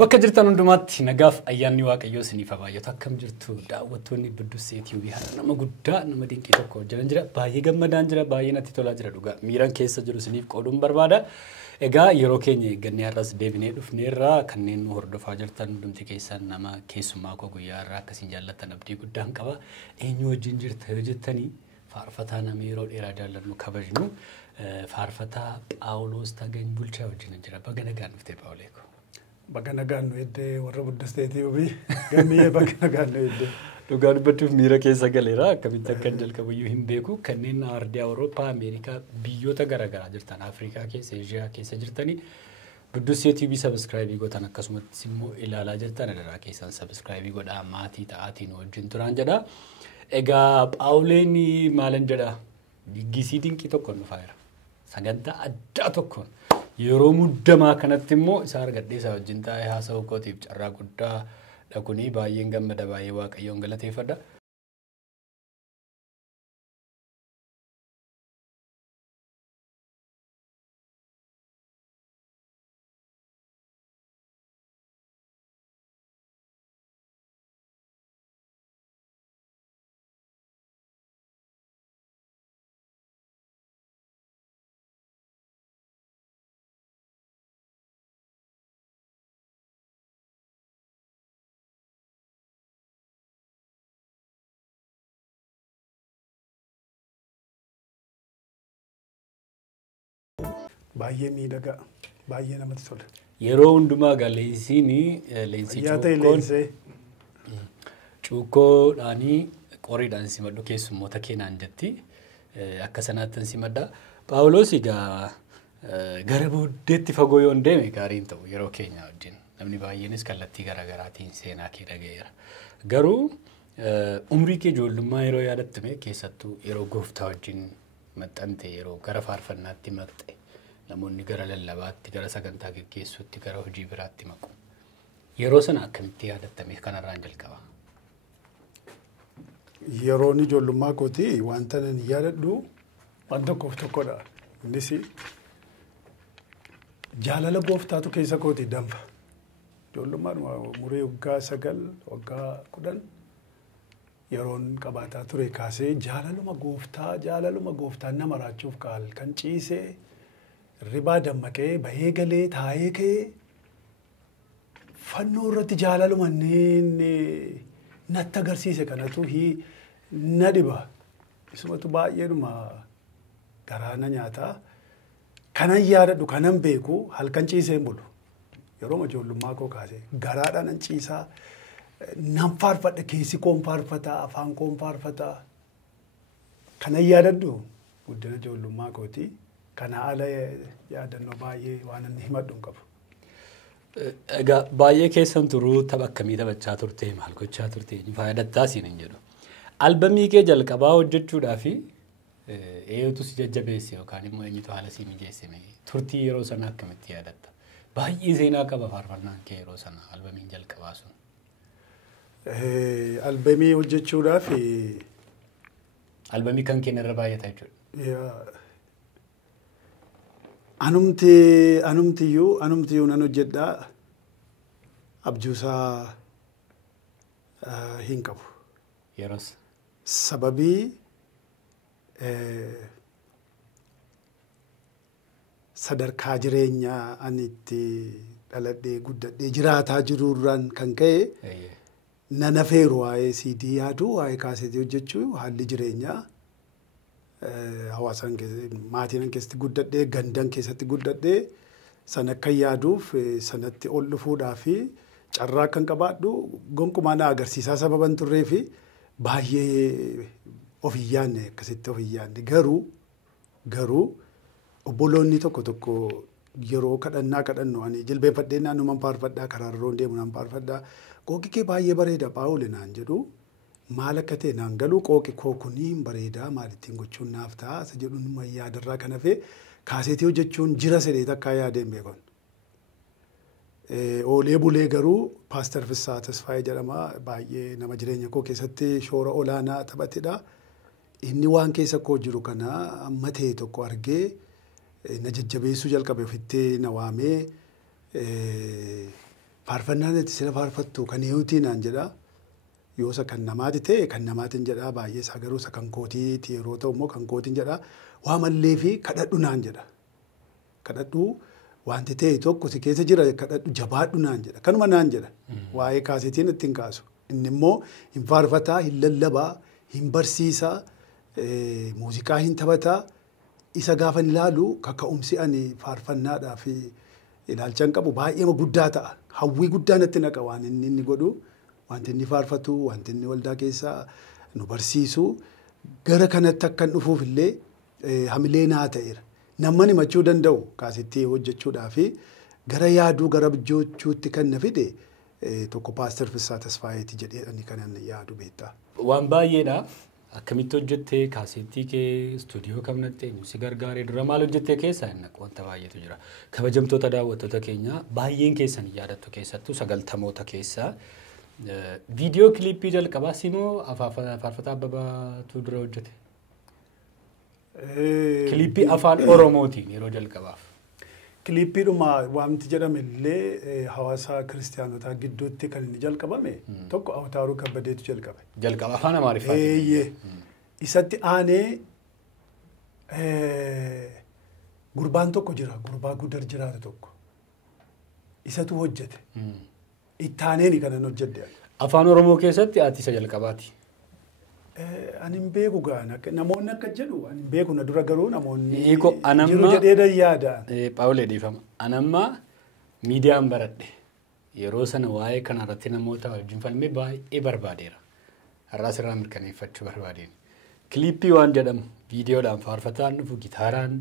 Bakka jirtan hundumaatti nagaaf ayyaanni waaqayyoo isiniif haa baay'atu akkam jirtu daawwattoonni Budduussee Tube har'a nama guddaa nama dinqii tokko wajjin jira baay'ee gammadaan jira baay'ee natti tolaa jira dhugaa miiraan keessa jiru isiniif qooduun barbaada egaa yeroo keenya eeggannee har'as deebinee dhufneerraa kanneen nu hordofaa jirtan hundumti keessan nama keessummaa koo guyyaa irraa akkasiin jaallattan abdii guddaan qaba eenyu wajjin jirta yoo jettanii faarfataa nama yeroo dheeraa jaallannu kabajnu faarfataa Phaawuloos Tageny bulchaa wajjin jira baga nagaan dhuftee Phaawuleeko. Bakka nagaan nu eddee warra Budduussee Tube gammee bakka nagaan nu eddee. Dhugaan dubbachuuf miira keessa galeera akkamitti akkan jalqabuyyuu hin beeku kanneen ardii Awurooppaa Ameerikaa biyyoota garaagaraa jirtan Afrikaa keessa Eeshiyaa keessa jirtanii Budduussee Tube subscribe gootan akkasumas immoo ilaalaa jirtan adaraa keessan subscribe godhaa maatii ta'aatiin wajjin turaan jedha. Egaa Phaawuleen maalan jedha gisii dinqii tokkoon dhufaa jira. Sagantaa addaa tokkoon. Yeroo muddamaa kanatti immoo isa argadhee isa wajjin taa'ee haasa'uu kootiif carraa guddaa dhaqunii baay'een gammada baay'ee waaqayyoon galateeffadha. Baay'ee miidhagaa baay'ee namatti tola. Yeroo hundumaa leensi cuukkoodhaanii qoriidhaan simadhu keessummoota keenaan jetti akka sanaatti simadha. Phaawuloos egaa gara booddeetti fagoo yoo hin deeme gaariin ta'u yeroo keenya wajjin namni baay'eenis kallattii garaagaraatiin seenaa kee dhaga'eera. Garuu umrii kee ijoollummaa yeroo yaadattame keessattuu yeroo gooftaa wajjin maxxante yeroo gara faarfannaatti maqxe. Namoonni gara lallabaatti gara sagantaa geggeessuutti gara hojii biraatti maqu. Yeroo sana akkamitti yaadattame kanarraan jalqaba? Yeroon ijoollummaa kooti wanta nan yaadadhu waan tokkoof tokkodha. Innis jaalala gooftaatu keessa kooti danfa. Ijoollummaadhuma umurii waggaa 9 waggaa 10 yeroon qabaataa ture kaasee jaalaluma gooftaa nama raachuuf kan ciisee ribaa dammaqee bahee galee taa'ee kee fannoo irratti jaalaluma natti agarsiise kanatu na dhiba. Isumatu baay'eedhuma garaana nyaataa. Kanan yaadadhu kanan beeku halkan ciisee hin bulu. Yeroo ijoollummaa koo kaasee garaadhaan nan ciisaa nan faarfadha keessi koon faarfataa afaan koon faarfataa. Kanan yaadadhu guddina ijoollummaa kooti. Kana ala yaadannoo baay'ee waan inni himadhu hin qabu. Egaa baay'ee keessan turuu tapha akkamii taphachaa turte maal gochaa turte faayidattaa siin hin jedhu. Albamii kee jalqabaa hojjechuudhaaf eenyutu si jajjabeesse yookaan immoo eenyutu haala si mijeesse turtii yeroo sana akkamitti yaadatta? Baay'ee seenaa qaba faarfannaan kee yeroo sana albamiin jalqabaa sun. Albamii hojjechuudhaaf albamii kan kenna irra baay'ata jechuudha. Anumtiyyuu nan hojjedhaa abjuusaa hin qabu. Yeroos. Sababii sadarkaa jireenyaa ani itti dhaladhee guddadhee jiraataa jiruurraan kan ka'e nan afeeru waa'ee CD yaaduu waa'ee kaasetii hojjechuu haalli jireenyaa. Hawaasan maatiin keessatti guddadhee gandan keessatti guddadhee sana akka yaaduuf sanatti ol dhufuudhaa fi carraa kan qabaadhu gonkumaa na agarsiisaa sababan turree fi baay'ee of hin yaadne akkasitti of hin yaadne garuu obboloonni tokko yeroo kadhannu ani jilbeenfadhee naannumaan faarfadhaa karaarroon deemu naan faarfadhaa qooqi kee baay'ee bareeda Phaawulee naan jedhu. Maal akka ta'e naan galuu qooqi koo kuniin bareedaa maalittiin gochuun naaf ta'a isa jedhuun yaadarraa kan hafe kaasetii hojjechuun jira sedhee takkaa yaadeen beekon. Oolee bulee garuu Paaster Fissaa Tasfaayee jedhama. Baay'ee nama jireenya koo keessatti shoora olaanaa taphatedha. Inni waan keessa koo jiru kana amma ta'e tokko argee na jajjabeessuu jalqabe ofitti na waamee faarfannaan itti sila faarfattu kan eeyuutii naan jedha. Yoosa kan namaati ta'e kan namaatiin jedha. Baay'ee isaa garuu isa kan kootiiti yeroo ta'u immoo kan kootiin jedha. Waa mallee fi kadhadhu naan jedha. Kadhadhu wanti ta'e tokko si keessa jira kadhadhu jabaadhu naan jedha. Kanuma naan jedha. Waa'ee kaasetiin ittiin kaasu. Inni immoo hin faarfataa, hin lallabaa, hin barsiisaa, muuziqaa hin taphataa. Isa gaafan ilaalu kaka'umsi ani faarfannaadhaa fi ilaalchan qabu baay'ee guddaa ta'a. Hawwii guddaa natti naqa waan inni godhu. Wanti inni faarfatu, wanti inni waldaa keessaa nu barsiisu gara kanatti akkan dhufuuf illee hamilee naa ta'eera. Namni himachuu danda'u kaasittii hojjechuudhaa fi gara yaaduu gara hojjechuutti kan na fide tokko Paaster Fissaa Tasfaayeeti jedhee kan yaadu beektaa. Waan baay'eedha. Akkamitti hojjettee kaasettii kee istuudiyoo kamnattee si gargaaree dura maal hojjettee keessaa wanta baay'eetu jira. Kabajamtoota daawwattoota keenya baay'een keessan yaadattu keessattuu 90moota keessaa viidiyoo kiliippii jalqabaa simoo faarfataa Abbabaatu dura hojjete? Kiliippii afaan Oromootiin yeroo jalqabaaf. Kiliippiidhuma waamti jedhame illee hawaasa kiristaanotaa gidduutti kan inni jalqabame tokko Awtaaruu Kabbadeetu jalqabe. Jalqaba afaan Amaariffaatiin. Isatti aanee gurbaan tokko jira, gurbaa gudar jiraatu tokko. Isatu hojjete. Ittaaneeni kanan hojjedhe. Afaan Oromoo keessatti ati isa jalqabaati. Ani hin beeku gaana. Namoonni akka jedhu ani hin beeku na dura garuu namoonni jiru jedhee yaada. Paawulee dhiifama. Anammaa miidiyaan baradhe. Yeroo sana waa'ee kanarratti namoota wajjin falmee baay'ee barbaadeera. Har'aas irraa mirkaneeffachuu barbaadeen. Kiliippii waan jedhamu viidiyoodhaan faarfataan dhufu gitaaraan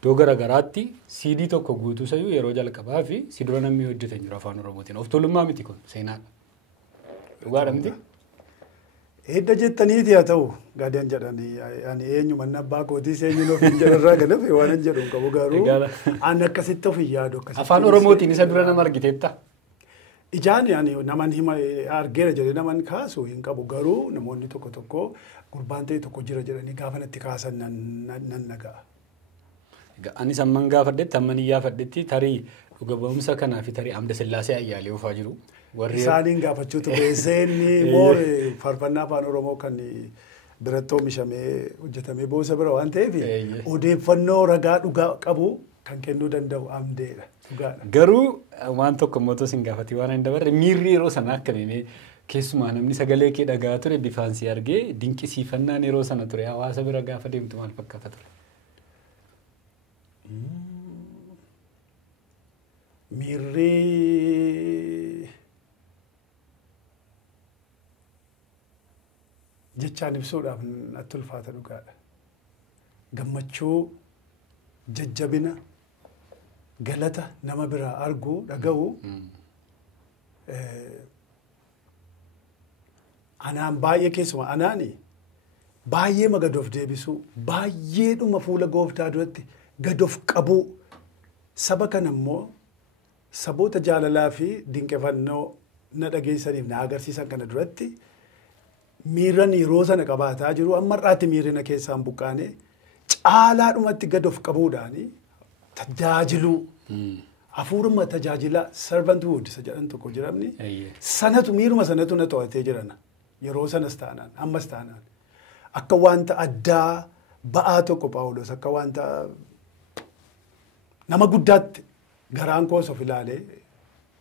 iddoo garaagaraatti CD tokko guutuu sayyuu yeroo jalqabaa fi si dura namni hojjete jiru afaan Oromootiin. Of tuulummaa miti kun seenaadha. Dhugaadha miti? Edda jettaniiti haa ta'u gaadiyaan jedhanii ani eenyuma abbaa kootiis eenyuun ofiin jedharraa galafe waan hin jedhu qabu garuu ani akkasitti ofiin yaadu. Afaan Oromootiin isa dura nama argiteetta? Ijaan naman hima argeera jedhee naman kaasu hin qabu garuu namoonni tokko tokko gurbaan ta'e tokko jira jedhanii gaafa natti kaasan nan naga'a. Ani samman gaafadhetti amman iyyaafadhetti tarii dhuga ba'umsa kanaa fi tarii Amda Sillaasee Ayyaalee oofaa jiru. Isaaniin gaafachuutu beesseenni moor faarfannaa afaan Oromoo kan biratti oomishamee hojjetamee boosa bira waan ta'eef odeeffannoo ragaa dhugaa qabu kan kennuu danda'u Amdeedha. Garuu waan tokko immoo sin gaafate waan hin dabarre miirri yeroo sana akkamii keessumaa namni sagalee kee dhagaa ture bifaan si argee dinqisiifannaan yeroo sana ture hawaasa bira gaafa deemtu maal fakkaata ture? Miirri jechaan ibsuudhaaf natti ulfaata dhugaadha. Gammachuu, jajjabina, galata nama biraa arguu, dhaga'u. Anaan baay'ee keessumaa anaani baay'ee gadoof deebisuu, baay'eedhuma fuula gooftaa duratti gadoof qabuu. Saba kana immoo saboota jaalalaa fi dinqifannoo na dhageessaniif na agarsiisan kana duratti miirran yeroo sana qabaataa jiru amma irraatti miirrina keessaan buqqaane caalaadhumatti gadoof qabuudhaani tajaajiluu hafuuruma tajaajilaa servanthood isa jedhan tokko jiramni sanatu miiruma sanatu na to'atee jirana yeroo sanas taanaan ammas taanaan akka wanta addaa ba'aa tokko Phaawulos akka wanta nama guddaatti garaan koos of ilaalee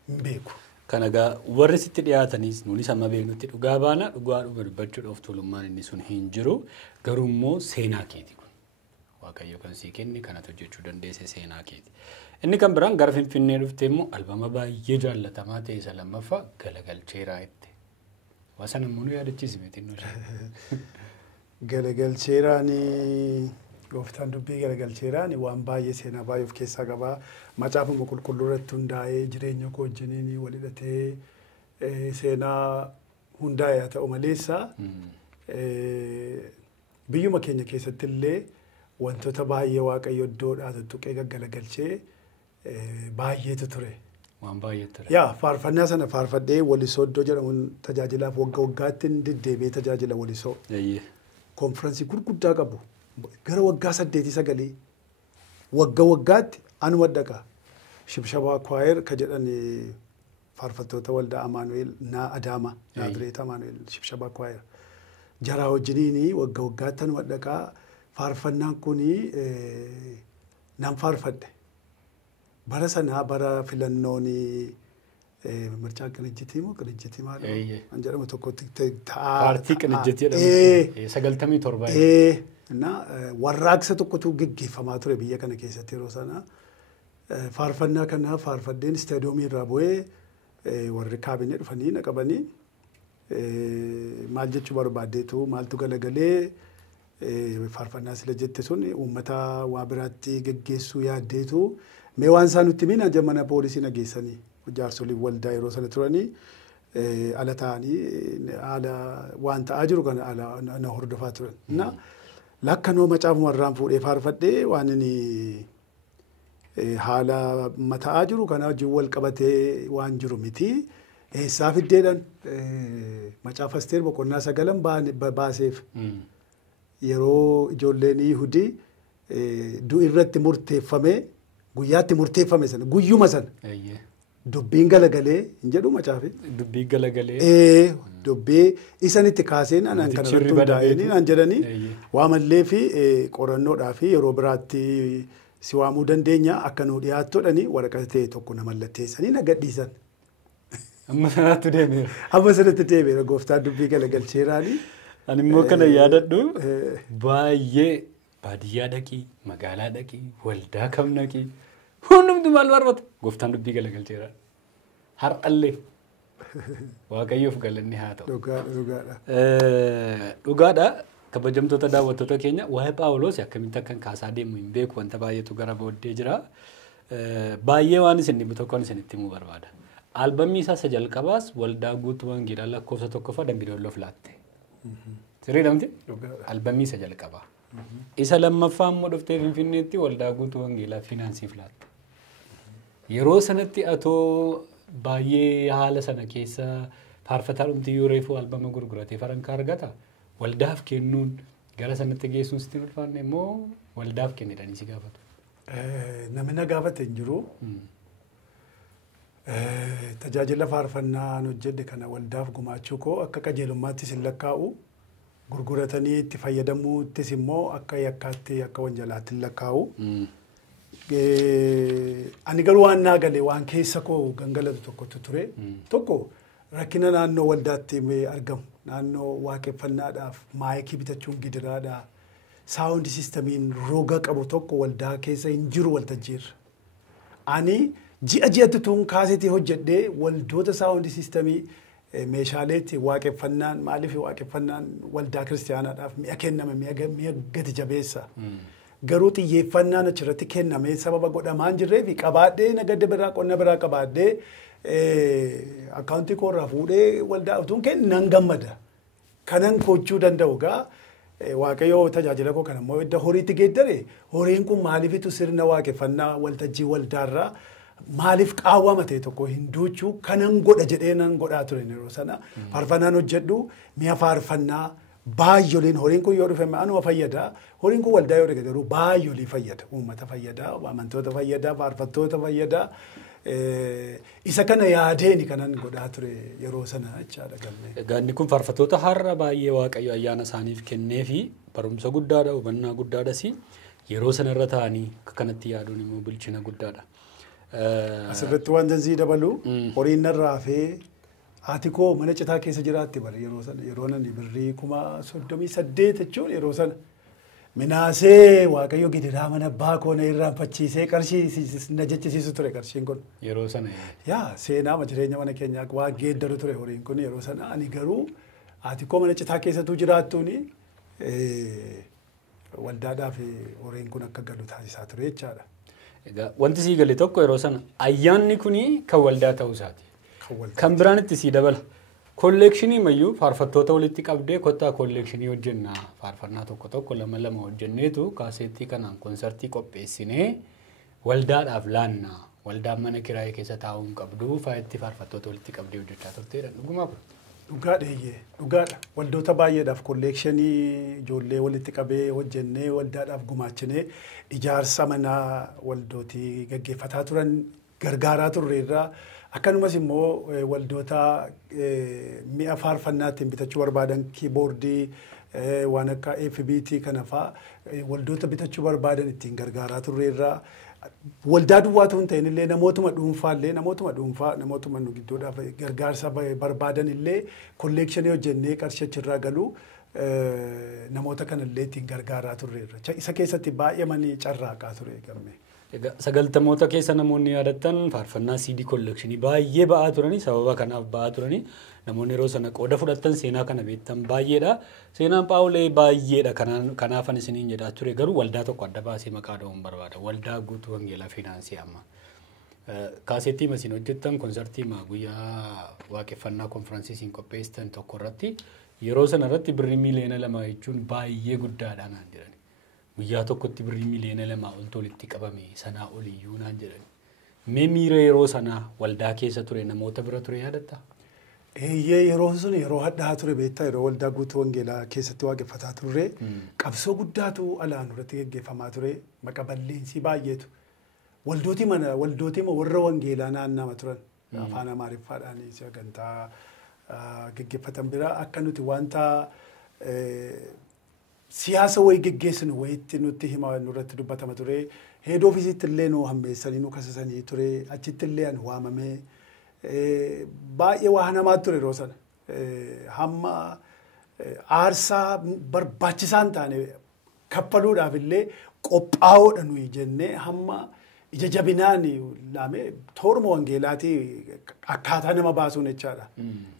hin beeku. Kan egaa warri sitti dhiyaatanis nuunis amma beeknutti dhugaa baana dhugaa dubbachuudhaaf tuulummaan inni sun hin jiru garuu immoo seenaa keeti kun Waaqayyo kan sii kenne kanatu hojjechuu dandeesse seenaa keeti. Inni kan biraan gara Finfinnee dhuftee immoo albama baay'ee jaallatamaa ta'e isa lammaffaa galagalcheeraa itti. Waa sana immoo nu yaadachiisi miti nuti. Galagalcheeraanii gooftaan dubbii galagalcheeraan waan baay'ee seenaa baay'ee of keessaa qabaa. Macaafuma qulqulluu irratti hundaa'ee jireenya koo wajjiniin wal hidhatee seenaa hundaa'ee haa ta'u maleessa biyyuma keenya keessatti illee wantoota baay'ee Waaqayyo iddoodhaa tuttuqee gaggalagalchee baay'eetu ture. waan baay'ee ture. Yaa faarfannaa sana faarfadhee Walisoo iddoo jedhamuun tajaajilaaf waggaa waggaatti deddeebi'ee tajaajila Walisoo. Konfiraansii gurguddaa qabu. Gara waggaa 8-9 waggaa waggaatti anuma dhaqa. Shibshabaa Kwaayer ka jedhan faarfattoota waldaa Amaanu'eel naa Adaama Naazreet Amaanu'eel Shibshabaa Kwaayer. Jaraa wajjiniini waggaa waggaatti anuma dhaqa. Faarfannaan kuni nan faarfadhe. Bara sanaa bara filannooni mircaa qinijjitii moo qinijjitii maal? An jedhamu tokkotti ta'a. Paartii qinijjitii jedhamu 97. Na warraaqsa tokkotu gaggeeffamaa ture biyya kana keessatti yeroo sana. Faarfannaa kana faarfaddeen istaadiyoomii irraa bu'ee warri kaabinee dhufanii na qabanii maal jechuu barbaaddeetu maaltu galagalee faarfannaa sila jette sun uummata waa biraatti gaggeessuu yaaddeetu mee waan isaan nutti mina mana poolisii nageessanii jaarsolii waldaa yeroo sana turanii ala ta'anii haala waan ta'aa jiru kana ala na hordofaa turan. Na lakkanoo macaafuma irraan fuudhee faarfadhee waan inni haala mataa jiru kana wajjin wal qabatee waan jiru miti. Eessaa fiddeedhaan macaafa Asteer boqonnaa 9 baaseef. Yeroo ijoolleen Yihudii du'a irratti murteeffame guyyaatti murteeffame sana guyyuma sana dubbiin galagalee hin jedhu macaafi. Dubbii galagalee. Dubbii isanitti kaaseen anaan kana irratti hundaa'anii naan jedhanii waamallee fi qorannoodhaa fi yeroo biraatti si waamuu dandeenya akka nuu dhiyaattoodhani waraqaa ta'e tokko na mallatteessanii na gadhiisan. Amma sanatti deemeera. Amma sanatti deemeera gooftaan dubbii galagalcheeraanii. Ani immoo kana yaadadhu baay'ee baadiyyaa dhaqii magaalaa dhaqii waldaa kam dhaqii hundumtu maal barbaadu gooftaan dubbii galagalcheera. Har'allee waaqayyoof galanni haa ta'u. Dhugaadha. Kabajamtoota daawwattoota keenya waa'ee Phaawulos akkamitti akkan kaasaa deemu hin beeku wanta baay'eetu gara booddee jira. Baay'ee waan isin dhibbu tokkoon isinitti himuu barbaada. Albamii isaa jalqabaas waldaa guutuu wangeelaa lakkoofsa 1ffaa Dambidolloof laatte. Sirriidha miti? Albamii isa jalqabaa. Isa lammaffaa immoo dhuftee Finfinneetti waldaa guutuu wangeelaa fiinaansiif laatte. Yeroo sanatti atoo baay'ee haala sana keessa faarfataa dhumti yoo reefuu albama gurguratee farankaa argata. Waldaaf kennuun gara sanatti geessuun sitti ulfaanne immoo waldaaf kennedhanii si gaafatu. Namni na gaafate hin jiru. Tajaajila faarfannaa hojjedhe kana waldaaf gumaachuu koo akka qajeelummaattis hin lakkaa'u gurguratanii itti fayyadamuuttis immoo akka yakkaatti akka wanjalaatti hin lakkaa'u. Ani garuu waan naa galee waan keessa koo gangalatu tokkotu ture. Tokko rakkina naannoo waldaatti argamu naannoo waaqeffannaadhaaf maayikii bitachuun gidiraadhaa saawundi siistamiin roga qabu tokko waldaa keessa hin jiru waltajjiirra. Ani ji'atti tuun kaasetii hojjedhee waldoota saawundi siistamii meeshaaleetti waaqeffannaan maaliif waaqeffannaan waldaa kiristaanaadhaaf mi'a kenname mi'a gati jabeessa. Garuu xiyyeeffannaan achirratti kenname sababa godhamaan jirree fi qabaadhee nagadda biraa qonna biraa qabaadhee akkaawuntii koorraa fuudhee waldaa utuun kennan gammada. Kanan gochuu danda'u gaa waaqayyoo tajaajila koo kana immoo iddoo horiitti geeddare horiin kun maaliifitu sirna waaqeffannaa waltajjii waldaarraa maaliif qaawwama ta'e tokko hin duuchuu kanan godha jedhee nan godhaa ture yeroo sana faarfannaan hojjedhu mi'a faarfannaa baay'ooliin horiin kun yoo dhufe anuma fayyada horiin kun waldaa yoo dhaqe garuu baay'oolii fayyada uummata fayyada amantoota fayyada faarfattoota fayyada isa kana yaadeeni kanan godhaa ture yeroo sana jechaadha galmee. Egaa inni kun faarfattoota har'a baay'ee waaqayyo ayyaana isaaniif kennee fi barumsa guddaadha hubannaa guddaadhas yeroo sana irra ta'anii akka kanatti yaaduun immoo bilchina guddaadha. Asirratti waan danzii dabalu horiin narraa hafee haati koo mana citaa keessa jiraatti bara yeroo sana yeroo nani birrii 38 jechuun yeroo sana minaasee waaqayyo gidiraa mana abbaa koo na irraanfachiisee qarshii na jechisiisu ture qarshiin kun. Yeroo sana. Yaa seenaa jireenya mana keenyaa waa geeddaru ture horiin kun yeroo sana ani garuu haati koo mana citaa keessatu jiraattuuni waldaadhaaf horiin kun akka galu taasisaa ture jechaadha. Egaa wanti sii gale tokko yeroo sana ayyaanni kuni kan waldaa ta'uu isaati. Kan biraan itti sii dabala. Kolleekshinii mayyuu faarfattoota walitti qabdee kottaa kolleekshinii hojjennaa faarfannaa tokko lama hojjenneetu kaaseettii kanaan konsartii qopheessinee waldaadhaaf laannaa waldaan mana kiraayee keessa taa'uu hin qabdu faayitti faarfattoota walitti qabdee hojjechaa turteedha. Dhugumaa dhugaadha. Waldoota baay'eedhaaf kolleekshinii ijoollee walitti qabee hojjennee waldaadhaaf gumaachinee ijaarsa manaa waldootii gaggeeffataa turan gargaaraa turreerraa. Akkanumas immoo waldoota mi'a faarfannaa ittiin bitachuu barbaadan kiiboordii waan akka FBT kana fa'aa waldoota bitachuu barbaadan ittiin gargaaraa turreerraa. Waldaa duwwaatu hin ta'in illee namootuma dhuunfaa nu gidduudhaaf gargaarsa barbaadan illee kolleekshinii hojjennee qarshii achirraa galuu namoota kanallee ittiin gargaaraa turreerra. Isa keessatti baay'ee carraaqaa ture gamme. Sagaltamoota keessa namoonni yaadattan faarfannaa CD kolleekshinii baay'ee ba'aa turanii sababa kanaaf ba'aa turanii namoonni yeroo sana qooda fudhatan seenaa kana beektan baay'eedha. Seenaan Phaawulee baay'eedha kanaafan isiniin jedhaa ture garuu waldaa tokko adda baasee maqaa dha'uun barbaada. Waldaa guutuu wangeelaa fiinaansii amma. Kaasettii masiin hojjettan konsertii guyyaa waaqeffannaa konfiraansii isin qopheessitan tokko irratti yeroo sana irratti birrii miliyoona 2 jechuun baay'ee guddaadha naan jedhani. Guyyaa tokkotti birrii miliyoona 2 ol tolitti qabame sanaa oliyyuu naan jedhani. Mee miira yeroo sana waldaa keessa ture namoota bira ture yaadatta? Yeroo sun yeroo hadhaa ture beektaa yeroo waldaa guutuu wangeelaa keessatti waaqeffataa turre qabsoo guddaatu alaan irratti gaggeeffamaa ture maqa balleensii baay'eetu waldootii warra wangeelaa naannama turan afaan Amaariffaadhaan sagantaa gaggeeffatan bira akka nuti wanta siyaasa wayii gaggeessinu wayitti nutti hima nurratti dubbatama ture head office illee nu hammeessanii nu kasasanii ture achitti illee an waamamee baay'ee waa namaa ture yeroo sana hamma aarsaa barbaachisaan taane kaffaluudhaaf illee qophaa'oodha nuyi jennee hamma ija jabinaan laamee tooruma wangeelaatii akkaataa nama baasuun jechaadha.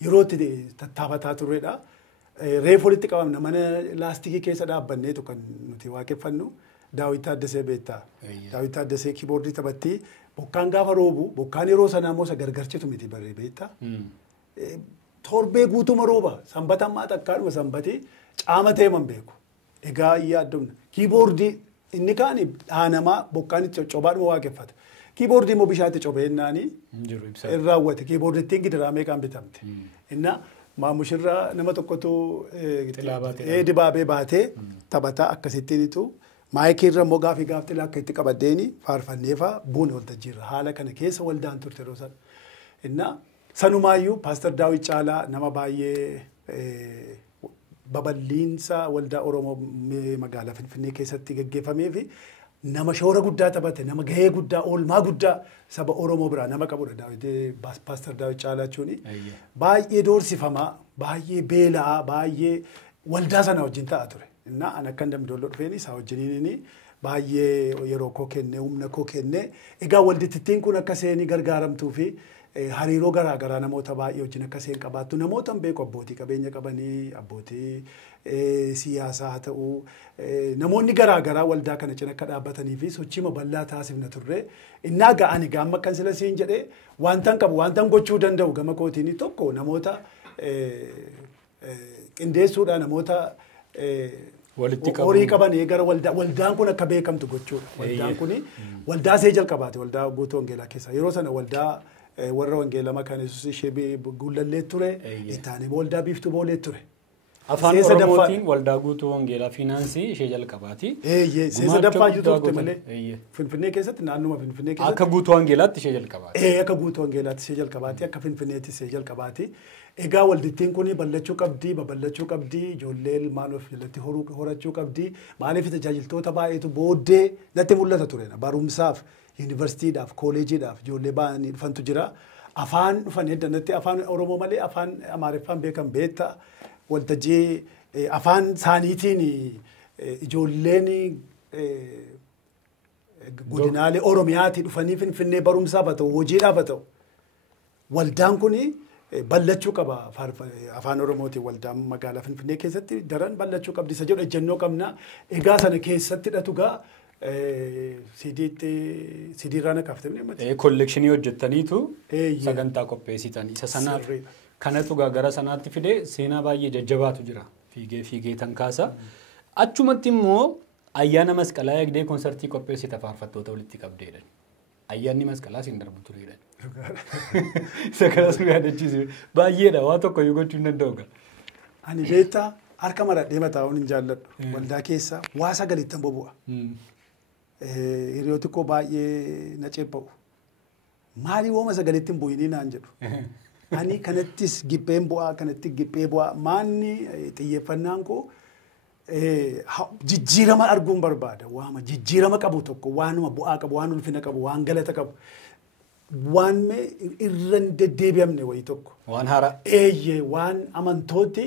Yeroo itti tattaafataa turredha. Reef walitti qabamna mana laastikii keessa dhaabbanneetu kan nuti waaqeffannu. Daawit Taaddasee beektaa. Daawit Taaddasee kiiboordii taphattii bokkaan gaafa roobu bokkaan yeroo sanaa immoo isa gargarchitu miti barree beektaa. Torbee guutuma rooba sanbata ammaa takkaadhuma sanbatii caama ta'eman beeku. Egaa yaaddumna. Kiiboordii inni kaan dhaanamaa bokkaan itti cobaadhuma waaqeffata. Kiiboordii immoo bishaatti cobeennaanii irraawwate. Kiiboordittiin gidiraamee kan bitamte. Inna maamushirraa nama tokkotu dibaabee baatee taphataa akkasittiinitu. Maayikiirra immoo gaafii akka itti qabaddeeni faarfanneefaa buune waltajjiirra haala kana keessa waldaan turte yeroo sana. Inna sanumaayyuu Paaster Daawit Caalaa nama baay'ee babal'iinsa waldaa Oromoo magaalaa Finfinnee keessatti gaggeeffamee fi nama shoora guddaa taphate nama gahee guddaa oolmaa guddaa saba Oromoo biraa nama qabudha Paaster Daawit Caalaa jechuun baay'ee doorsifamaa baay'ee beela'aa baay'ee waldaa sana wajjin ta'a ture. Inna an akka Dambidolloo dhufeen isaa wajjiniin baay'ee yeroo koo kennee humna koo kennee egaa waldittiin kun akka seenii gargaaramtuu fi hariiroo garaagaraa namoota baay'ee wajjin akka seen qabaattu namoota beeku abbootii qabeenya qabanii abbootii siyaasaa haa ta'u namoonni garaagaraa waldaa kana cina akka dhaabbatanii fi sochii bal'aa taasifna turre innaa ga'ani gaamma kan sila siin jedhee wantan qabu wantan gochuu danda'u gama kootiin tokko namoota qindeessuudhaan namoota horii qabanii gara waldaan kun akka beekamtu gochuudha. Waldaan kun waldaa see jalqabaate waldaa guutuu wangeelaa keessa yeroo sana waldaa warra wangeelaa maqaan Yesuus ishee gullallee ture ittaanee waldaa biiftuu boolee ture. Afaan Oromootiin waldaa guutuu wangeelaa fiinaansii ishee jalqabaati. Seesa daffaa jiru turte malee Finfinnee keessatti naannuma Finfinnee keessatti akka guutuu wangeelaatti ishee jalqabaati. Akka guutuu wangeelaatti ishee jalqabaati akka Finfinneetti ishee jalqabaati. Egaa waldittiin kun bal'achuu qabdi babal'achuu qabdi ijoollee ilmaan of jalatti horachuu qabdi maaliif tajaajiltoota baay'eetu booddee natti mul'ata ture barumsaaf yuunivarsiitiidhaaf kooleejiidhaaf ijoollee baay'anii dhufantu jira afaan dhufan heddanatti afaan Oromoo malee afaan Amaariffaan beekan beekta waltajjii afaan isaaniitiin ijoolleen godinaalee Oromiyaatii dhufanii Finfinnee barumsaaf haa ta'u hojiidhaaf haa ta'u waldaan kuni bal'achuu qaba afaan Oromootiin waldaan magaalaa Finfinnee keessatti daran bal'achuu qabdi isa jedhu ejjennoo qabna egaa sana keessatti dhatu gaa sidiirraa naqaaftee kolleekshinii hojjettaniitu sagantaa qopheessitan isa sanaaf kanatu gara sanaatti fide seenaa baay'ee jajjabaatu jira fiigee tan kaasa achumatti immoo ayyaana masqalaa eegdee konsertii qopheessita faarfattoota walitti qabdeedha. ayyaanni masqalaa siin darbu tureedha. Isa kanas nu yaadachiise baay'eedha waa tokko yoo gochuu hin danda'u. Ani beektaa harka maradhee mataa'uun hin jaalladhu. Waldaa keessa waa sagalittan bobu'a. Hiriyooti koo baay'ee na ceebba'u. Maalii wooma sagalitti hin bu'inii naan jedhu. Ani kanattis gipheen bu'aa kanatti giphee bu'aa maanni xiyyeeffannaan koo jijjiirama arguun barbaada. Waama jijjiirama qabu tokko waanuma bu'aa qabu waan ulfina qabu waan galata qabu. Waan irra deddeebi'amne wayii tokko. Waan haaraa. Eeyyee waan amantooti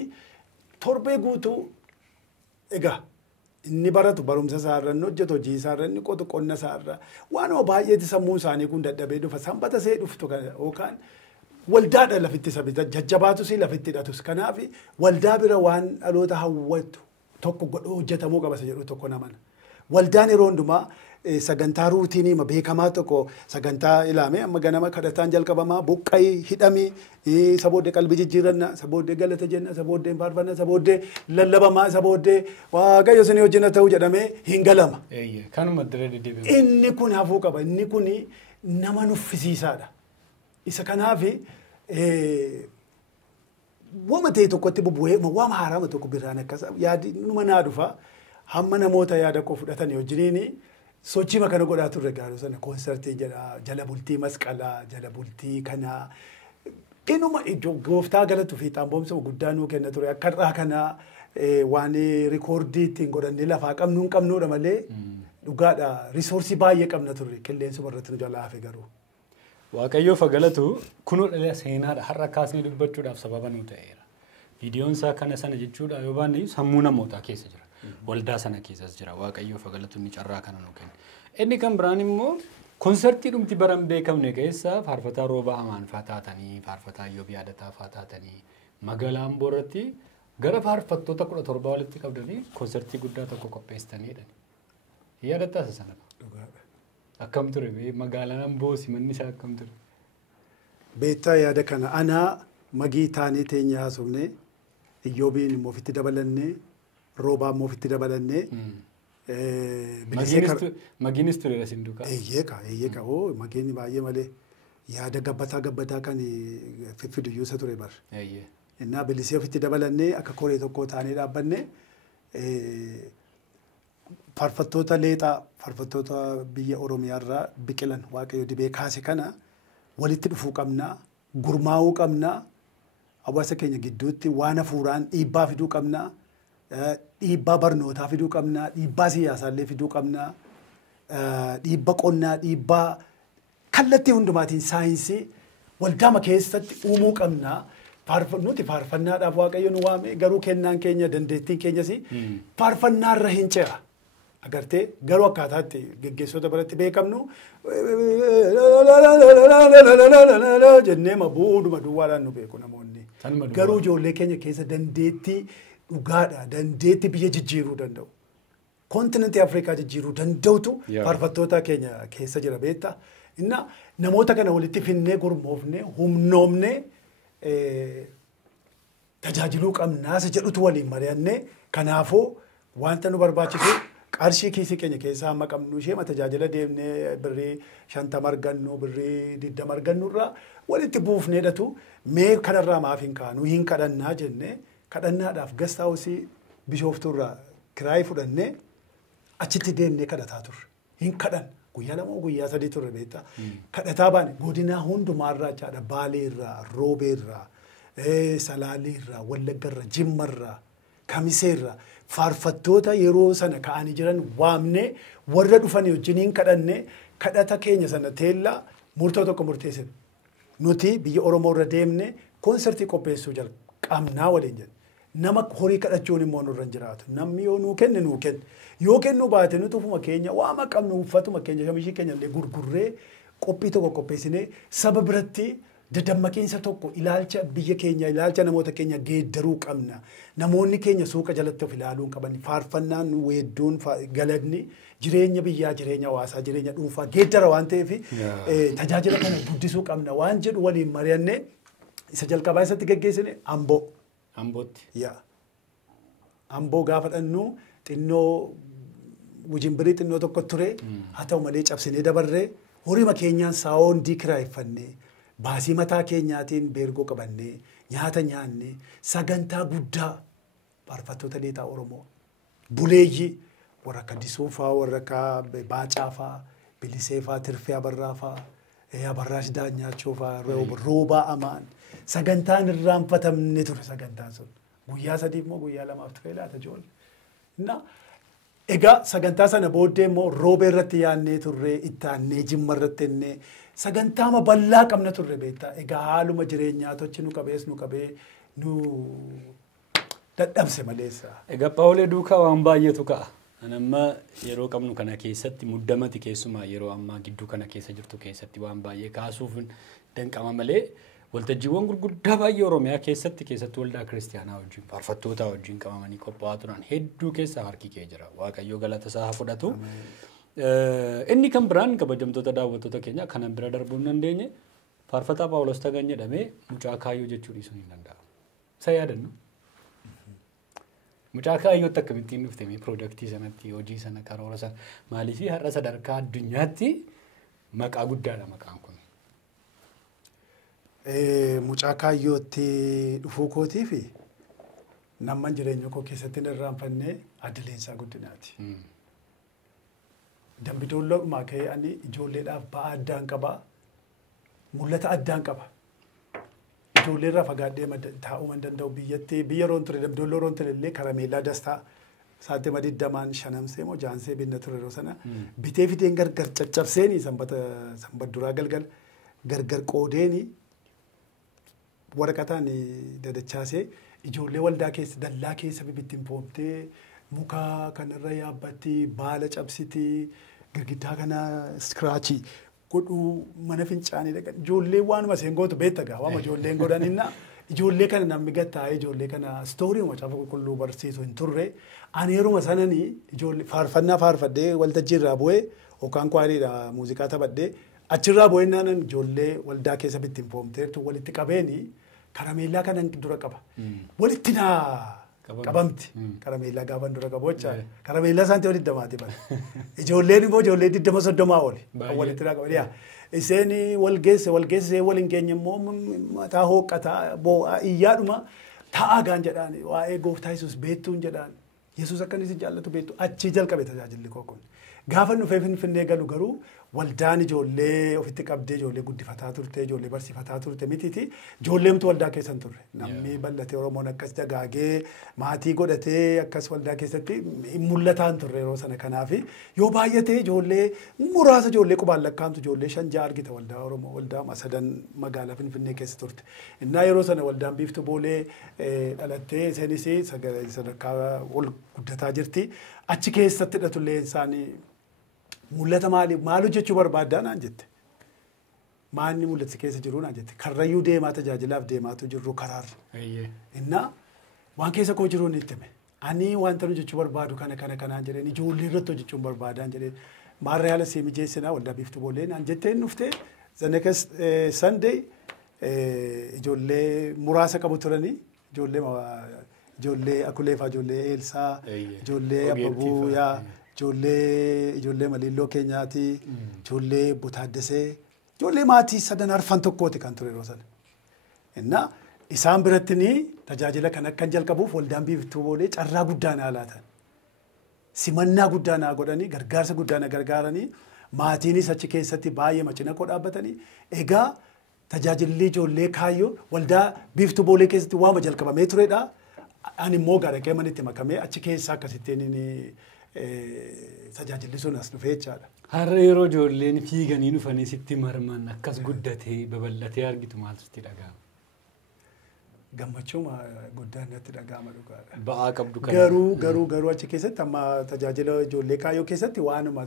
torbee guutuu egaa inni baratu barumsa isaarra inni hojjetu hojii isaarra inni qotu qonna isaarra waanuma baay'eeti sammuu isaanii kun dadhabee dhufa sanbata see dhuftu yookaan waldaadha lafitti sabita jajjabaatu si lafitti hidhatus kanaaf waldaa bira waan dhaloota hawwatu tokko godhoo hojjetamuu qabasa jedhu tokko namana. Waldaan yeroo hundumaa sagantaa ruutiinii beekamaa tokko sagantaa ilaame amma ganama kadhataan jalqabamaa buqqa'ii hidhamii sabooddee qalbii jijjiiranna sabooddee galata jenna sabooddee faarfanna sabooddee lallabamaa sabooddee waaqayyo isin wajjin ta'uu jedhamee hin galama. Kanuma dirree deddeebi'u. Inni kun hafuu qaba inni kun nama nuffisiisaadha. Isa kanaaf wama ta'e tokkotti bubu'ee wama haarama tokko biraan akkas yaadi numa naa dhufa hamma namoota yaada koo fudhatanii wajjiniini. Sochii makana godhaa turre gaaruu sana koonsartii jala bultii masqalaa jala bultii kana inuma gooftaa galatu fi xaamboomsa guddaa nuu kenna ture akka irraa kana waan rikoordii ittiin godhannee lafaa qabnu hin qabnuudha malee dhugaadha risoorsii baay'ee qabna turre qilleensuma irratti nu jalaa hafe garuu. Waaqayyoof galatu kunoo dhalee seenaadha har'a kaasnee dubbachuudhaaf sababa nuu ta'eera. Viidiyoon isaa kana sana jechuudha yoo baanne sammuu namootaa keessa jira. Waldaa sana keessas jira waaqayyoof galatu inni carraa kana nu kenna. Inni kan biraan immoo konsertii dhumti baran beekamne keessa faarfataa rooba hamaan fa'aa taatanii faarfataa Iyyoob yaadataa fa'aa taatanii magaalaa Amboo irratti gara faarfattoota 17 walitti qabdanii konsertii guddaa tokko qopheessitaniidha. Yaadataa isa sana. Akkam ture magaalaan Amboo simanni isaa akkam ture? Beektaa yaada kana anaa magii taanee teenya haasofne Iyyoobiin immoo ofitti dabalannee roobaa immoo ofitti dabalannee. Magiinis ture asin duukaa. Eeyyeeka magiinni baay'ee malee yaada gabbataa kan fiffidu yuusa ture bar. Innaa bilisee ofitti dabalannee akka koree tokkoo taanee dhaabbanne faarfattoota leexaa faarfattoota biyya Oromiyaarraa biqilan waaqayyo dibee kaase kana walitti dhufuu qabnaa gurmaa'uu qabnaa hawaasa keenya gidduutti waan hafuuraan dhiibbaa fiduu qabnaa. Dhiibbaa barnootaa fiduu qabnaa, dhiibbaa siyaasaallee fiduu qabnaa, dhiibbaa qonnaa, dhiibbaa kallattii hundumaatiin saayinsii waldaama keessatti uumuu qabnaa. Nuti faarfannaadhaaf waaqayyo nu waame garuu kennaan keenya dandeettiin keenyas faarfannaarra hin ce'a. Agartee garuu akkaataatti geggeessota biratti beekamnu jennee bu'uudhuma duwwaadhaan nu beeku namoonni. Garuu ijoollee keenya keessa dandeettii dhugaadha dandeetti biyya jijjiiruu danda'u. Kontinentii Afrikaa jijjiiruu danda'utu faarfattoota keenya keessa jira beektaa. Inna namoota kana walitti finnee gurmoofnee humnoomnee tajaajiluu qabnaas jedhutu waliin mari'annee kanaafuu wanta nu barbaachisu qarshii kiisii keenya keessaa hamma qabnu ishee tajaajila deemnee birrii 50 argannu birrii 20 argannu irraa walitti buufneedhatu mee kanarraa maaf hin kaanu hin kadhannaa jennee kadhannaadhaaf gastaa hosii bishooftuurraa kiraayii fudhannee achitti deemnee kadhataa turre. Hin kadhan guyyaa lama guyyaa sadii turre beektaa. Kadhataa baane godinaa hundumaarraa chaadha Baaleerraa, Roobeerraa, Salaaleerraa, Wallaggarraa, Jimmarraa, Kamiseerraa faarfattoota yeroo sana ka'anii jiran waamnee warra dhufanii wajjin hin kadhannee kadhata keenya sana teellaa murtoo tokko murteessine. Nuti biyya Oromoo irra deemnee konsertii qopheessuu jalqabnaa waliin jedhe. Nama horii kadhachuun immoo nurra hin jiraatu. Namni yoo nuu kenne nuu kenne. Yoo kennu baate nuti ufuma keenya waama qabnu uffatuma keenya shamishii keenya illee gurgurree qophii tokko qopheessinee saba biratti dadammaqiinsa tokko ilaalcha biyya keenya ilaalcha namoota keenya geeddaruu qabna. Namoonni keenya suuqa jalatti of ilaaluu qaban faarfannaan weedduun galadni jireenya biyyaa jireenya hawaasaa jireenya dhuunfaa geeddara waan ta'eef tajaajila kana guddisuu qabna waan jedhu waliin mari'annee isa jalqabaa isatti geggeessine Amboo. Ambootti. Yaa. Amboo gaafa dhannu xinnoo wujimbirii xinnoo tokko ture haa ta'u malee cabsinee dabarree horii makeenyaan saawondii kiraayeffannee baasii mataa keenyaatiin beergoo qabannee nyaata nyaannee sagantaa guddaa faarfattoota leetaa Oromoo buleeyyii warra akka Disuufaa warra akka Baacaafaa Biliseefaa Tirfee Abarraafaa Abarraash Daanyaachofaa Roobaa Amaan sagantaan irraanfatamne ture sagantaan sun guyyaa 3 immoo guyyaa 2 ture laata ijoollee. Na egaa sagantaa sana booddee immoo roobee irratti yaannee turre itti aannee jimma irratti ennee sagantaa bal'aa qabna turre beektaa. Egaa haaluma jireenyaa tochi nu qabee nu dadhabse maleessa. Egaa Paawulee duukaa waan baay'eetu ka'a. Anamma yeroo qabnu kana keessatti muddamati keessumaa yeroo ammaa gidduu kana keessa jirtu keessatti waan baay'ee kaasuuf danqama malee waltajjiiwwan gurguddaa baay'ee Oromiyaa keessatti waldaa kiristaanaa wajjin faarfattoota wajjin qabamanii qophaa'aa turan hedduu keessaa harki kee jira. Waaqayyo galata isaa haa fudhatu. Inni kan biraan kabajamtoota daawwattoota keenya kanan bira darbuu hin dandeenye faarfataa Phaawuloos Tageny jedhamee mucaa kaayyoo jechuun ibsuun hin danda'amu. Isa yaadannu. Mucaa kaayyootti akkamittiin dhuftee piroodaktii sanatti hojii sana karoora sana maaliif har'a sadarkaa addunyaatti maqaa guddaadha maqaan kun. Mucaa kaayyootti dhufuu kootii fi namman jireenya koo keessatti irraanfannee addileensaa guddinaati. Dambidoolloo ka'ee ani ijoolleedhaaf ba'aa addaan qabaa mul'ata addaan qaba. Ijoollee irraa fagaadhee taa'uu man danda'u biyya roon ture dambidoolloo roon ture illee karameellaa dastaa saatii madiddamaan shanamsee moo jaansee binna ture yeroo sana bitee fideen gargar caccabseeni sanbata duraa galgal gargar qoodeeni waraqataan dadachaasee ijoollee waldaa keessa dallaa keessa bibittiin foomtee muka kanarra yaabbatti baala cabsiti girgiddaa kana iskiraachii godhuu mana fincaanii dhaqan ijoollee waanuma seengootu beekta gaa waama ijoolleen godhaninna ijoollee kana namni gattaa'ee ijoollee kana istoorii macaafa qulqulluu barsiisu hin turre ani yeruma sananii ijoollee faarfannaa faarfadhee waltajjii irraa bu'ee yookaan kwaariidha muuziqaa taphadhee achirraa bu'ennaan ijoollee waldaa keessa bittiin foomteertu walitti qabeeni karameellaa kanan dura qaba walitti naa qabamti karameellaa gaafan dura qabu jecha karameellaa isaanti walitti damaati bara ijoolleen immoo ijoollee 20-30 oli walitti naa qabaniyaa iseen walgeesse waliin keenya immoo mataa hooqqataa boo'aa iyyaadhuma taa'aa gaan jedhaan waa'ee gooftaa Yesuus beektuun jedhaan Yesuus akkan isin jaallatu beektu achii jalqabe tajaajilli koo kun gaafa dhufee Finfinnee galu garuu waldaan ijoollee ofitti qabdee ijoollee guddifataa turte ijoollee barsiifataa turte mitiiti ijoolleemtu waldaa keessan turre namni bal'atee Oromoon akkas dagaagee maatii godhatee akkas waldaa keessatti mul'ataan turre yeroo sana kanaaf yoo baay'ate ijoollee muraasa ijoollee qubaan lakkaa'amtu ijoollee 5 argita waldaa Oromoo waldaa Masadan magaalaa Finfinnee keessa turte innaa yeroo sana waldaan biiftuu boolee dhalattee iseenis sadarkaa ol guddataa jirti achi keessatti hidhatullee isaanii mul'ata maali maal hojjechuu barbaaddaa naan jette maanni mul'ata keessa jiru naan jette karrayyuu deemaa tajaajilaaf deemaatu jirru karaarra innaa waan keessa koo jiru itti hime ani wanta hojjechuu barbaadu kanaan jedheen ijoollee irratti hojjechuun barbaadaan jedheen maarree haala sii mijeessinaa waldaa biiftuu boolee naan jetteen dhuftee zanekas Sunday ijoollee muraasa qabu turanii ijoollee Akuleefaa ijoollee Eelsaa ijoollee Abbabuu yaa ijoollee Malilloo keenyaati ijoollee Butaaddesee ijoollee maatii 3 arfan tokkooti kan ture yeroo sana innaa isaan biratti tajaajila kan akkan jalqabuuf waldaan biiftuu boolee carraa guddaa naa laatan simannaa guddaa naa godhanii gargaarsa guddaa na gargaaranii maatiinis achi keessatti baay'ee macina koo dhaabbatanii egaa tajaajilli ijoollee kaayyoo waldaa biiftuu boolee keessatti waama jalqabamee turedha ani immoo gaaraqee manitti makamee achi keessa akkasittiin tajaajilli sun as dhufee jechaadha. Har'a yeroo ijoolleen fiiganii dhufanii sitti marman akkas guddatee babal'atee argitu maaltu sitti dhaga'ama? Gammachuu guddaan natti dhaga'ama dhugaadha. Ba'aa qabdu kana. Garuu achi keessatti amma tajaajila ijoollee kaayyoo keessatti waanuma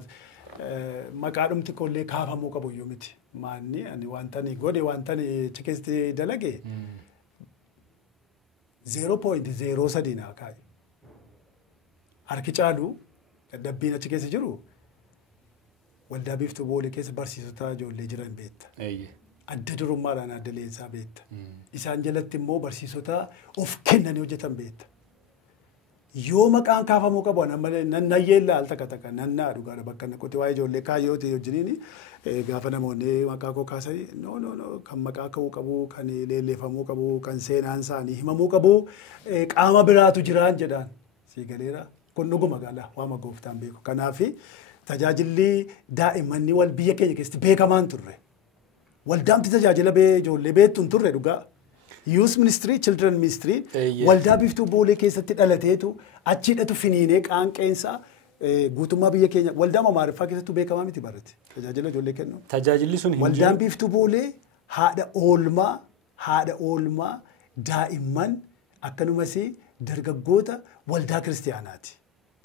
maqaa dhumti kollee kaafamuu qabu iyyuu miti. Maanni ani wantani godhe wantani achi keessatti dalage 0.03 naa kaayi. Harki caalu dadhabbiin achi keessa jiru waldaa biiftuu boolee keessa barsiisota ijoollee jiran beekta. Adda durummaadhaan adda leensaa beekta. Isaan jalatti immoo barsiisota of kennanii hojjetan beekta. yoo maqaan kaafamuu qabu nannayyee ilaal takka nannaa dhugaadha bakka naquutti waa'ee ijoollee kaayyooti wajjiniin gaafa namoonni maqaa koo kaasanii no kan maqaa ka'uu qabu kan leelleeffamuu qabu kan seenaan isaanii himamuu qabu qaama biraatu jiraan jedhaan sii galeera kun dhuguma gala waama gooftaan beeku kanaaf tajaajilli daa'immanni wal biyya keenya keessatti beekamaan turre waldaamti tajaajila ijoollee beektuun turre dhugaa. Youth Ministry, Children Ministry, waldaa biiftuu boolee keessatti dhalateetu achiidhatu finiinee qaanqeensa guutummaa biyya keenya waldaa Amaariffaa keessattuu beekamaa miti barate tajaajila ijoollee kennu. Tajaajilli sun hin jiru. Waldaan biiftuu boolee haadha oolmaa daa'imman akkanumas dargaggoota waldaa kiristaanaati.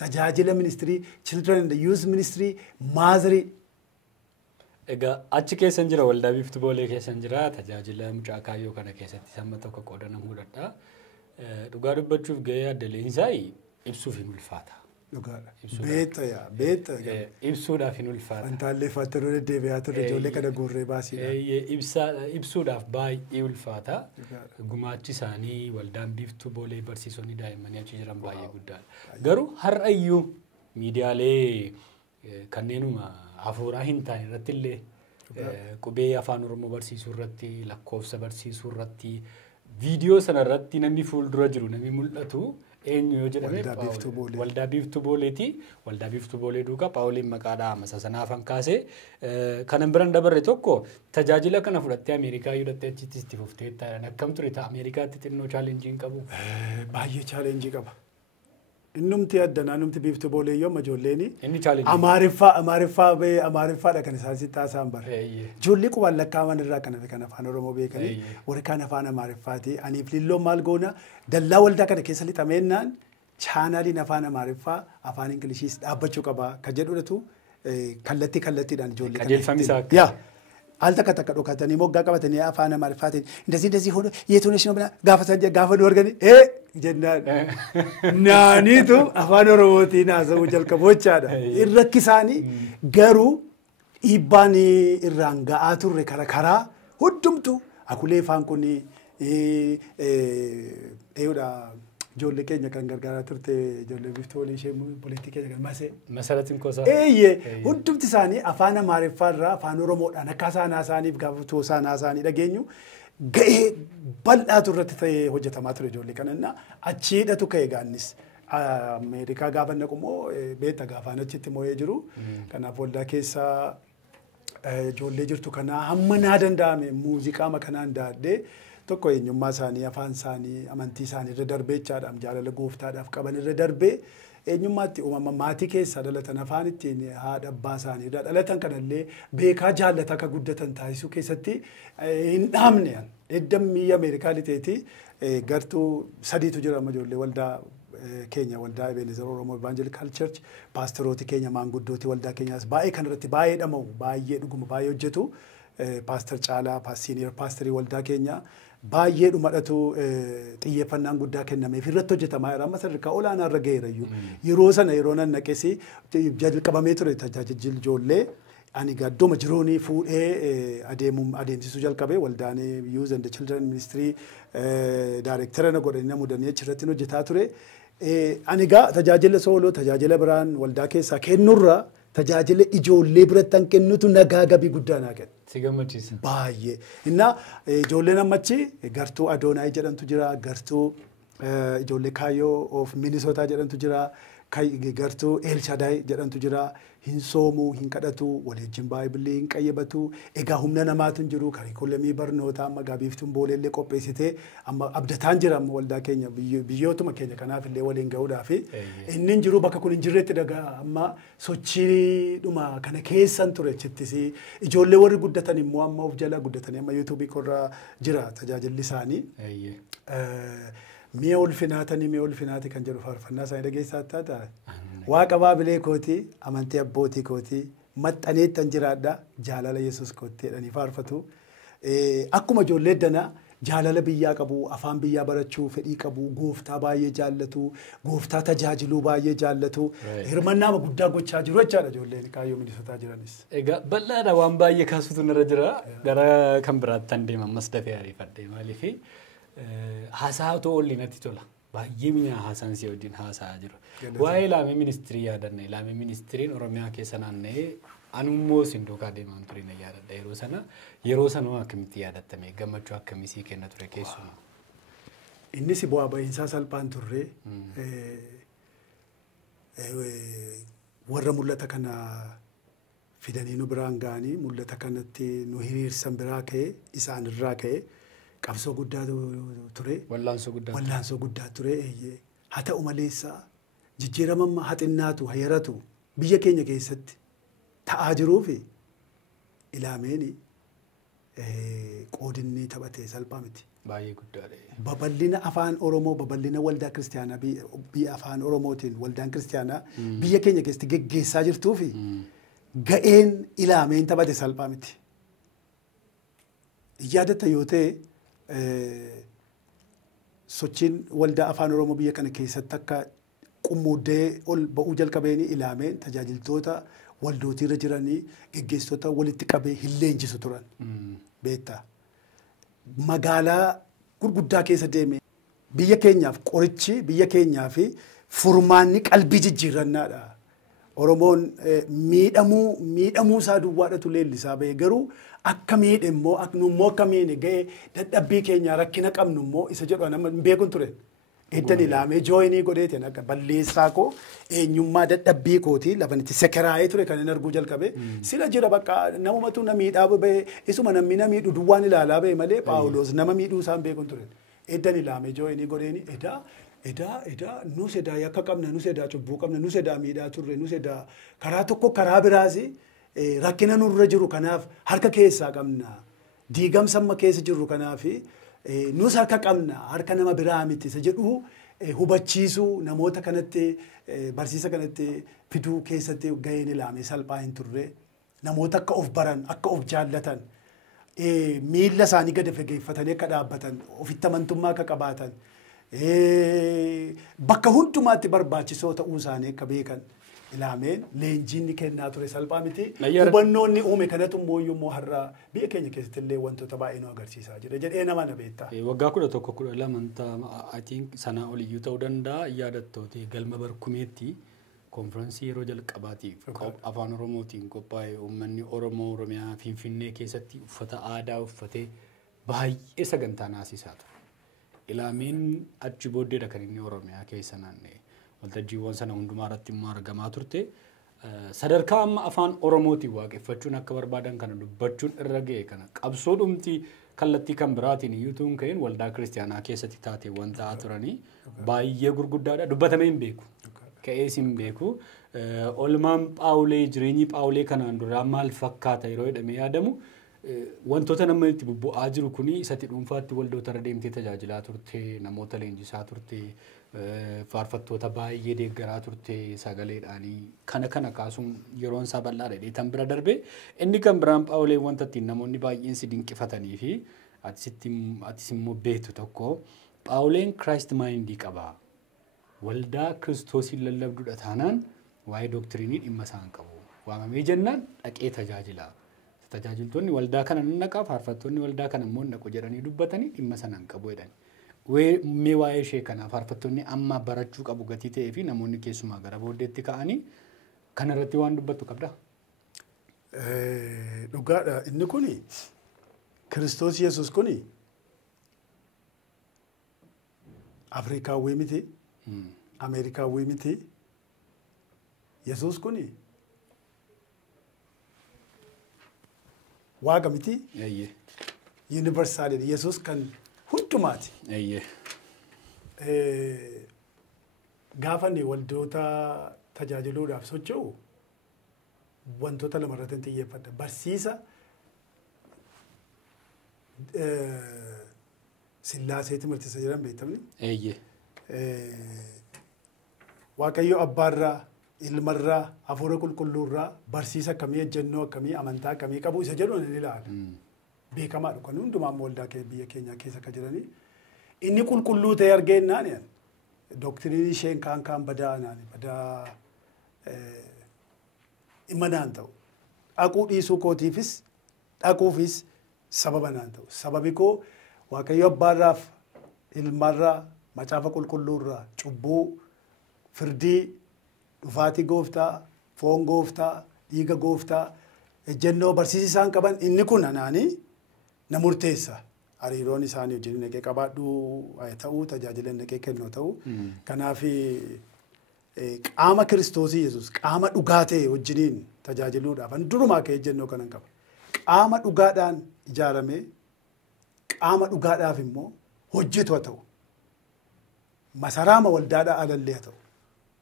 Tajaajila ministirii Children and Youth Ministry maazirii. Egaa achi keessa jira waldaa biiftuu boolee keessa jira tajaajila mucaa kaayyoo kana keessatti samma tokko qoodanamuu danda'a. Dhugaa dubbachuuf gahee adda leensaa ibsuuf hin ulfaata. Dhugaadha. Beeta. Ibsuudhaaf hin ulfaata. Wantaallee faattiroo deddeebi'aa turre ijoollee kana guurree baasiidha. Ibsuudhaaf baay'ee ulfaata. Gumaachi isaanii waldaan biiftuu boolee barsiisonni daa'immanii achi jiran baay'ee guddaadha. Garuu har'a iyyuu miidiyaalee kanneenuma hafuuraa hin taane irratti illee qubee afaan Oromoo barsiisuu irratti lakkoofsa barsiisuu irratti viidiyoo sana irratti namni fuuldura jiru namni mul'atu eenyu yoo jedhame waldaa biiftuu booleeti. Waldaa biiftuu boolee duukaa Paawuliin maqaadhaa masa sanaaf hankaasee kanan biran dabarre tokko tajaajila kana fudhattee Ameerikaa yoo dhattee achitti itti fuftee taa'an akkam ture ta'a Ameerikaatti xinnoo chaalenjii hin qabu. Baay'ee chaalenjii qaba. Innumti addanaa numti biiftuu boolee yoo ijoolleen inni chaalenjii Amaariffaadha kan isaan sitti haasa'an bara. Ijoollee qubaan lakkaaman irraa kan afaan Oromoo beekanii warri kaan afaan Amaariffaati. Aniif lilloon maal goona dallaa waldaa kana keessa lixameennaan chaanaaliin afaan Amaariffaa afaan Ingiliishiis dhaabbachuu qaba kan jedhudhatu kallattiidhaan ijoollee kana. Qajeelfamni isaa. Al takka dhokatanii moggaa qabatanii afaan Amaariffaatiin እንደዚህ ሆኖ የቱንሽ ነው ብላ gaafa nu argani jennaan naaniitu afaan Oromootiin haasa'uu jalqabochaadha. Irrakki isaanii garuu dhiibbaan irraan ga'aa turre karaa hundumtu akulee afaan kun ijoollee keenya kan gargaaraa turte ijoollee biiftuu boolee ishee poliitii keenya kan masaratiin kosaa. Hundumti isaanii afaan Amaariffaa irraa afaan Oromoodhaan akka isaan haasa'aniif gaafa isaan haasa'anii dhageenyu ga'ee bal'aatu irratti ta'ee hojjetamaa ture ijoollee kanannaa achiidhatu ka'e gaannis. Ameerikaa gaafa naqummoo beekta gaafaan achitti moo'ee jiru. Kanaaf waldaa keessaa ijoollee jirtu kanaa hamma naa danda'ame muuziqaa makanaan daadhee tokko eenyummaa isaanii afaan isaanii amantii isaanii irra darbee jechaadhaam jaalala gooftaadhaaf qaban irra darbee eenyummaatti uumama maatii keessaa dhalatan afaan ittiin haadha abbaa isaanii irraa dhalatan kanallee beekaa jaallata akka guddatan taasisuu keessatti hin dhaamne eddammii Ameerikaa lixeeti gartuu sadiitu jira ijoollee waldaa keenya waldaa Ebenezer Oromoo Evangelical Church paastorooti keenya maanguddooti waldaa keenyaas baay'ee kanarratti baay'ee dhama'u baay'ee dhuguma baay'ee hojjetu paastor Caalaa siiniyer paastorii waldaa keenya baay'ee dhumadhatu xiyyeeffannaan guddaa kennameef irratti hojjetamaa jira. Amma sadarkaa olaanaa irra ga'eerayyuu. Yeroo sana yeroo nan naqesi jalqabamee ture tajaajilli ijoollee ani gaddooma jiroonii fuudhee adeemsisuu jalqabee waldaan Youth and Children Ministry Director na godhanii na mudanii achirratti hojjetaa ture. Ani gaa tajaajila sooloo tajaajila biraan waldaa keessaa kennurra tajaajila ijoollee biratti kennutu nagaa gabii guddaa naa kenna. Si gammachiisa. Baay'ee. Innaa ijoolleen ammachi gartuu Adoonaay jedhamtu jira, gartuu ijoollee Kaayyoo of Minisootaa jedhamtu jira, gartuu Eelshadaay jedhamtu jira. Hin soomuu, hin kadhatu, waliin baay'ee hin qayyabatu. Egaa humna namaatu hin jiru. Kariikulamii barnootaa amma biiftuun booleellee qopheessitee amma abdataan jira amma waldaa keenya biyyootuma keenya kanaaf illee waliin ga'uudhaaf. Inni hin jiru bakka kun hin jirretti dhagaa amma sochiidhuma kana keessan ture chittis ijoollee warri guddatan immoo amma of jala guddatanii amma yuutuubii korraa jira tajaajilli isaanii. Mi'a ulfinaati kan jedhu faarfannaa isaanii dhageessaa taata. Waaqa baabilee kooti amantii abbootii kooti maxxaneettan jiraadha jaalala Yesuus kootteedhanii faarfatu. Akkuma ijoollee danaa jaalala biyyaa qabu afaan biyyaa barachuu fedhii qabu gooftaa baay'ee jaallatu gooftaa tajaajiluu baay'ee jaallatu hirmannaa guddaa gochaa jiru jechaadha ijoolleen Kaayyoo Minisootaa jiranis. Egaa bal'aadha waan baay'ee kaasutu irra jira gara kan biraatti deema ammas dafee ariifadhe maaliif haasaatu olli natti tola. baay'ee mi'a haasaan si wajjin haasaa jiru. Waa'ee ilaamee ministirii yaadanne ilaamee ministiriin Oromiyaa keessa naanna'ee anummoo isin duukaa deemaan ture na yaadadha yeroo sana akkamitti yaadattame gammachuu akkamii kenna ture keessumaa. Innis bu'aa ba'iinsaa salphaan turre warra mul'ata kana fidanii nu biraan ga'anii mul'ata kanatti nu hiriirsan biraa ka'e isaan irraa ka'e qabsoo guddaa ture. Wallaansoo guddaa ture. Haa ta'u maleessa jijjiiramamma haxinnaatu hayaratu biyya keenya keessatti ta'aa jiruufi ilaameen qoodinni taphate salphaa miti. Baay'ee guddaadha. Babal'ina afaan Oromoo babal'ina waldaa kiristaanaa biyya afaan Oromootiin waldaan kiristaanaa biyya keenya keessatti geggeessaa jirtuufi ga'een ilaameen taphate salphaa miti. Yaadatta yoo ta'e sochiin waldaa afaan Oromoo biyya kana keessatti akka qummuudee ol ba'uu jalqabeeni ilaameen tajaajiltoota waldootiirra jiranii geggeessitoota walitti qabee hin leenjisu turan. Beektaa. Magaalaa gurguddaa keessa deeme biyya keenyaaf qorichi biyya keenyaaf furmaanni qalbii jijjiirrannaadha. Oromoon miidhamuu isaa duwwaadhatu leellisaa ba'e garuu akka miidhe immoo akka miidhe ga'ee dadhabbii keenya rakkina qabnu immoo isa jedhu nama hin beekun ture. Eddan ilaamee jooyinii godheetiin akka balleessaa koo eenyummaa dadhabbii kooti lafanitti sekeraa'ee ture kan hin arguu jalqabe. Sila jira bakka namumatu na miidhaa ba'e isuma namni na miidhu duwwaan ilaalaa ba'e malee Phaawuloos nama miidhuu isaan beekun ture. Eddan ilaamee jooyinii godheeni edaa nus edaa yakka qabna nus edaa cubbuu qabna nus edaa miidhaa turre nus edaa karaa tokko karaa biraasi rakkina nurra jiru kanaaf harka keessaa qabna diigamsa amma keessa jirru kanaafi nus harka qabna harka nama biraa miti isa jedhu hubachiisuu namoota kanatti barsiisa kanatti fiduu keessatti ga'een ilaamee salphaa hin turre namoota akka of baran akka of jaallatan miilla isaanii gadi fageeffatanii akka dhaabbatan ofitti amantummaa akka qabaatan bakka hundumaatti barbaachisoo ta'uu isaanii akka beekan ilaameen leenjiin kennaa ture salphaa miti. Hubannoonni uume kanatu immoo har'a biyya keenya keessatti illee wantoota baay'ee nu agarsiisaa jira jedhee nama na beektaa. Waggaa 11 I think sanaa oliyyuu ta'uu danda'a yaadattooti galma barkumeetti konfiraansii yeroo jalqabaatiif afaan Oromootiin qophaa'e uummanni Oromoo Oromiyaa Finfinnee keessatti uffata aadaa uffatee baay'ee sagantaa naasisaa ture. Ilaameen achi booddeedha kan inni Oromiyaa keessa naanna'e. Waltajjiiwwan sana hundumaa irratti immoo argamaa turte. Sadarkaa amma afaan Oromootiin waaqeffachuun akka barbaadan kana dubbachuun irra ga'e kana qabsoo dhumti kallattii kan biraatiin iyyuu tuun ka'een waldaa kiristaanaa keessatti taate waan ta'aa turanii baay'ee gurguddaadha. Dubbatamee hin beeku. Ka'ees hin beeku. Olmaan Phaawulee jireenyi Phaawulee kanaan duraa maal fakkaata yeroo jedhamee yaadamu wantoota nama itti bubbu'aa jiru kuni isatti dhuunfaatti waldoota irra deemtee tajaajilaa turte namoota leenjisaa turte faarfattoota baay'ee deeggaraa turte sagaleedhaanii kana kaasuun yeroon isaa bal'aadha dheetan bira darbe inni kan biraan Phaawulee wanta ittiin namoonni baay'een si dinqifatanii fi atis immoo beektu tokko Phaawuleen Christ mindii qaba waldaa Kiristoosiin lallabdudha taanaan waa'ee doktiriinii dhimma isaan qabu waamamee jennaan dhaqee tajaajila. Tajaajiltoonni waldaa kana naqaa faarfattoonni waldaa kana immoo naqu jedhanii dubbatanii dhimma sanaan qabu jedhani. Mee waa'ee ishee kana faarfattoonni amma barachuu qabu gatii ta'ee fi namoonni keessumaa gara booddeetti ka'anii kanarratti waan dubbattu qabda. Dhugaadha inni kuni Kiristoos Yesuus kuni Afrikaawwii miti Ameerikaawwii miti Yesuus kuni waaqa miti yuunivarsaaliidha Yesuus kan hundumaati. Gaafa inni waldoota tajaajiluudhaaf socho'u wantoota lamarratti xiyyeeffadha. Barsiisa Sillaasee timirtisa jedhan beektamni. Waaqayyo abbaarraa ilmarraa hafuura qulqulluurraa barsiisa akkamii ejjennoo akkamii amantaa akkamii qabu isa jedhu ni ilaala. Beekamaadha kan hundumaa waldaa biyya keenyaa keessa akka jiranii. Inni qulqulluu ta'e argeennaan doktiriinii isheen kaan badaa dhimma naan ta'u. Dhaquu dhiisuu kootiifis dhaquufis sababa naan ta'u. Sababi koo Waaqayyo abbaarraaf ilmarraa macaafa qulqulluurraa cubbuu firdii dhufaatii gooftaa foon gooftaa dhiiga gooftaa ejjennoo barsiisi isaan qaban inni kun anaanii na murteessa hariiroon isaanii wajjin naqee qabaadhu ta'uu tajaajila naqee kennuu ta'uu kanaaf qaama kiristoosii yesus qaama dhugaa ta'e wajjiniin tajaajiluudhaaf an durumaa ka'ee ejjennoo kanan qaba qaama dhugaadhaan ijaaramee qaama dhugaadhaaf immoo hojjetu haa ta'u masaraama waldaadhaa alallee haa ta'u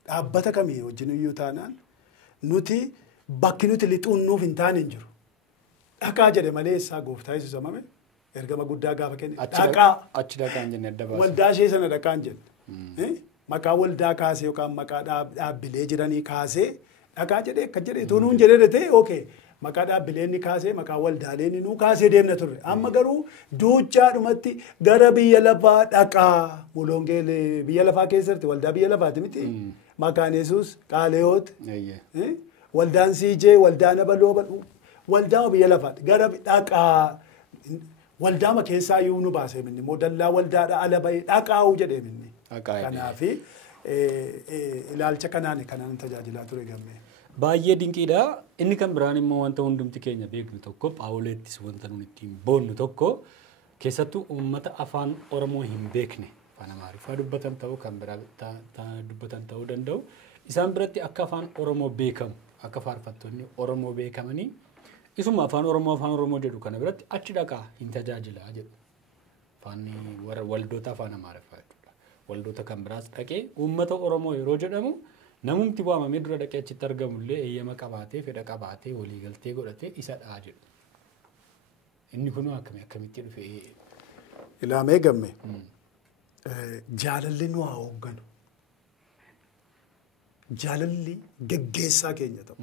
dhaabbata kamii wajjin iyyuu taanaan nuti bakki nuti lixuun nuuf hin taane hin jiru. Dhaqaa jedhe malee isaa gooftaa Yesuus amame ergama guddaa gaafa kenne dhaqaa achi dhaqaa hin jenne adda baasa. Waldaa ishee sana dhaqaa hin jenne. Maqaa waldaa kaasee yookaan maqaa dhaabbilee jiranii kaasee dhaqaa jedhee akka jedhee tunuun jedhee ta'e ookee maqaa dhaabbileenni kaasee maqaa waldaaleenni nuu kaasee deemna turre. Amma garuu duuchaadhumatti gara biyya lafaa dhaqaa mulongeel biyya lafaa keessatti waldaa biyya lafaati miti. Maqaan Yesuus Qaaleyoot. Waldaan siijee waldaan abaloo waldaa biyya lafaati gara dhaqaa waldaama keessaa iyyuu nu baasee minni immoo dallaa waldaadhaa ala bahee dhaqaa'uu jedhee minni. Kanaaf ilaalcha kanaan tajaajilaa ture gammee. Baay'ee dinqiidha. Inni kan biraan immoo wanta hundumti keenya beeknu tokko Phaawulettis wanta nuti ittiin boonnu tokko keessattuu uummata afaan Oromoo hin beekne afaan Amaariffaa dubbatan ta'uu kan biraa dubbatan ta'uu danda'u. Isaan biratti akka afaan Oromoo beekamu akka faarfattoonni Oromoo beekamanii isuma afaan Oromoo jedhu kana biratti achi dhaqaa hin tajaajilaa jedhu. Afaan waldoota afaan Amaariffaa jechuudha. Waldoota kan biraas dhaqee uummata Oromoo yeroo jedhamu namumti waamamee dura dhaqee achitti argamullee eeyyama qabaatee fedha qabaatee waliigaltee godhatee isa dhaa jedhu. Inni kun akkamitti dhufee? Ilaamee gamme jaalalli nu haa hoogganu. Jaalalli geggeessaa keenya ta'u.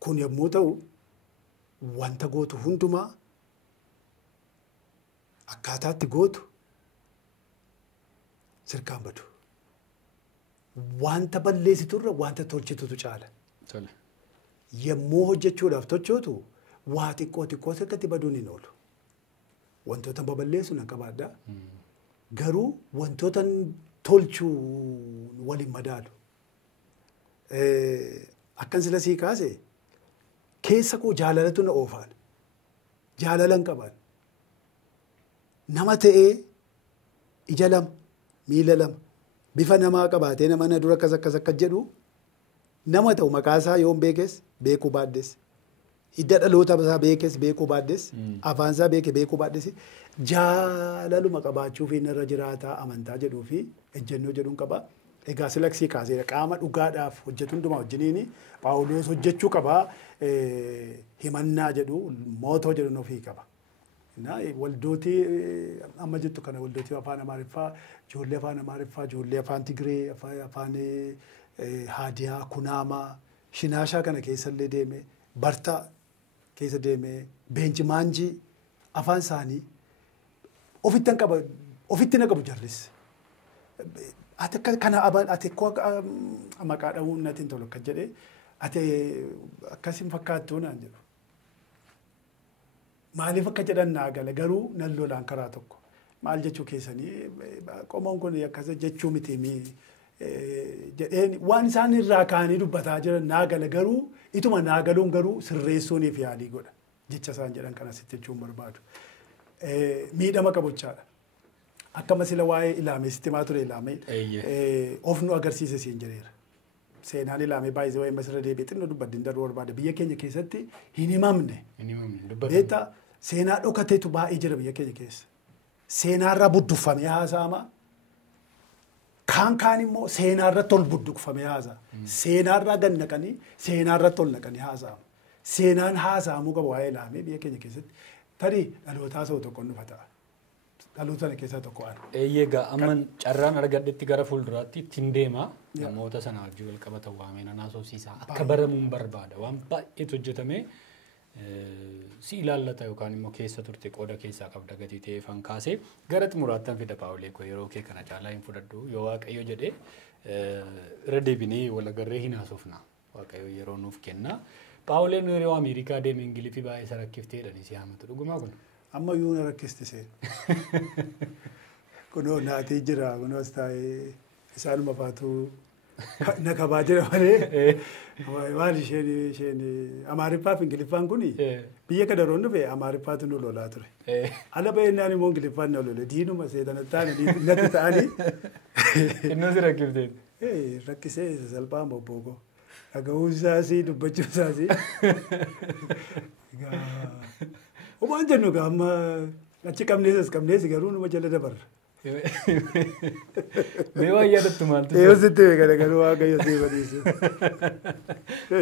Kun yommuu ta'u wanta gootu hundumaa akkaataatti gootu sirkaan badu. Wanta balleessiturra wanta tolchitutu caala. Yommuu hojjechuudhaaf tochootu waa xiqqoo sirkatti baduun hin oolu. Wantoota baballeessu nan qabaadhaa. Garuu wantoota tolchuu waliin madaalu. Akkan sila sii kaase keessa koo jaalalatu na oofaan. Jaalalan qaban. Nama ta'ee ija lama, miila lama, bifa namaa qabaatee nama na dura akkas jedhu nama ta'u maqaasaa yoon beekes beekuu baaddes. Hidda dhaloota isaa beekes beekuu baaddes. Afaansaa beeke beekuu baaddes. Jaalaluma qabaachuuf irra jiraataa amantaa jedhuu fi ejjennoo jedhuun qaba. Egaa silaksii kaaseera qaama dhugaadhaaf hojjetu hundumaa wajjiniini Phaawulos hojjechuu qaba. Himannaa jedhu mootoo jedhu ofii qaba. Waldooti amma jettu kana waldooti afaan Amaariffaa, ijoollee afaan Amaariffaa, ijoollee afaan Tigree, afaan Haadiyaa, Kunaamaa, Shinaashaa kana keessallee deeme, Bartaa keessa deeme, Beenjimaanjii afaan isaanii ofitti naqabu jarris. Ati kana ati maqaa dha'uu natiin tolu akka jedhee ati akkasiin fakkaattuu naan jedhu. Maaliif akka jedhan naa gala garuu nan lolaan karaa tokko. Maal jechuu keessanii qomoon kun akkas jechuu miti jedheen waan isaan irraa kaanii dubbataa jiran naa gala garuu ituma naa galuun garuu sirreessuuniif yaalii godha. Jecha isaan jedhan kana sitti jechuun barbaadu. Miidhama qabochaadha. Akkama sila waa'ee ilaamee sitti maa ture ilaamee of nu agarsiise siin jedheera. Seenaan ilaamee baay'ee waa'ee masirra deebi'ee xinnoo dubbaddiin daruu barbaada. Biyya keenya keessatti hin himamne. Beektaa seenaa dhokateetu baay'ee jira biyya keenya keessa. Seenaarraa budduufamee haasa'ama. Kaan immoo seenaarratti ol budduufamee haasa'a. Seenaarraa gad naqanii seenaarratti ol naqanii haasa'ama. Seenaan haasa'amuu qaba waa'ee ilaamee biyya keenya keessatti. Tarii dhalootaa sa'u tokkoon dhufa ta'a. Dhaloota sana keessaa tokko aan. Eeyyeegaa amman carraan argadhetti gara fuulduraatti ittiin deema namoota sana wajjin wal qabatan waamee nan haasofsiisa. Akka baramuun barbaada. Waan baay'eetu hojjetame si ilaallata yookaan immoo keessa turte qooda keessaa qabda gatii ta'ee fan kaasee gara xumuraattan fida Phaawulee koo yeroo kee kana caalaa hin fudhadhu yoo Waaqayyo jedhee irra deebinee wal agarree hin haasofna. Waaqayyo yeroo nuuf kenna. Phaawuleen yeroo Ameerikaa deeme Ingiliffii baay'ee isa rakkifteedhani si haamatu dhugumaa kun. amma yuu na rakkistise. Kunoo naatii jira kunoo taa'ee isaanuma faatu na kabaa jira malee maal isheen Amaariffaa fi Ingiliffaan kuni biyya kana roon dhufe Amaariffaatu nu lolaa ture. Ala baay'inaan immoo Ingiliffaan na lole diinuma seetana ta'anii natti ta'anii. Innis rakkifte. Rakkisee salphaa mobboogoo. Dhaga'uun isaasii dubbachuun isaasii. Homaan jennu gaa amma achi qabnees garuu numa jala dabarra. Mee waan yaadattu maaltu? Yoo sitti beekana garuu waaqayyo si badiisu.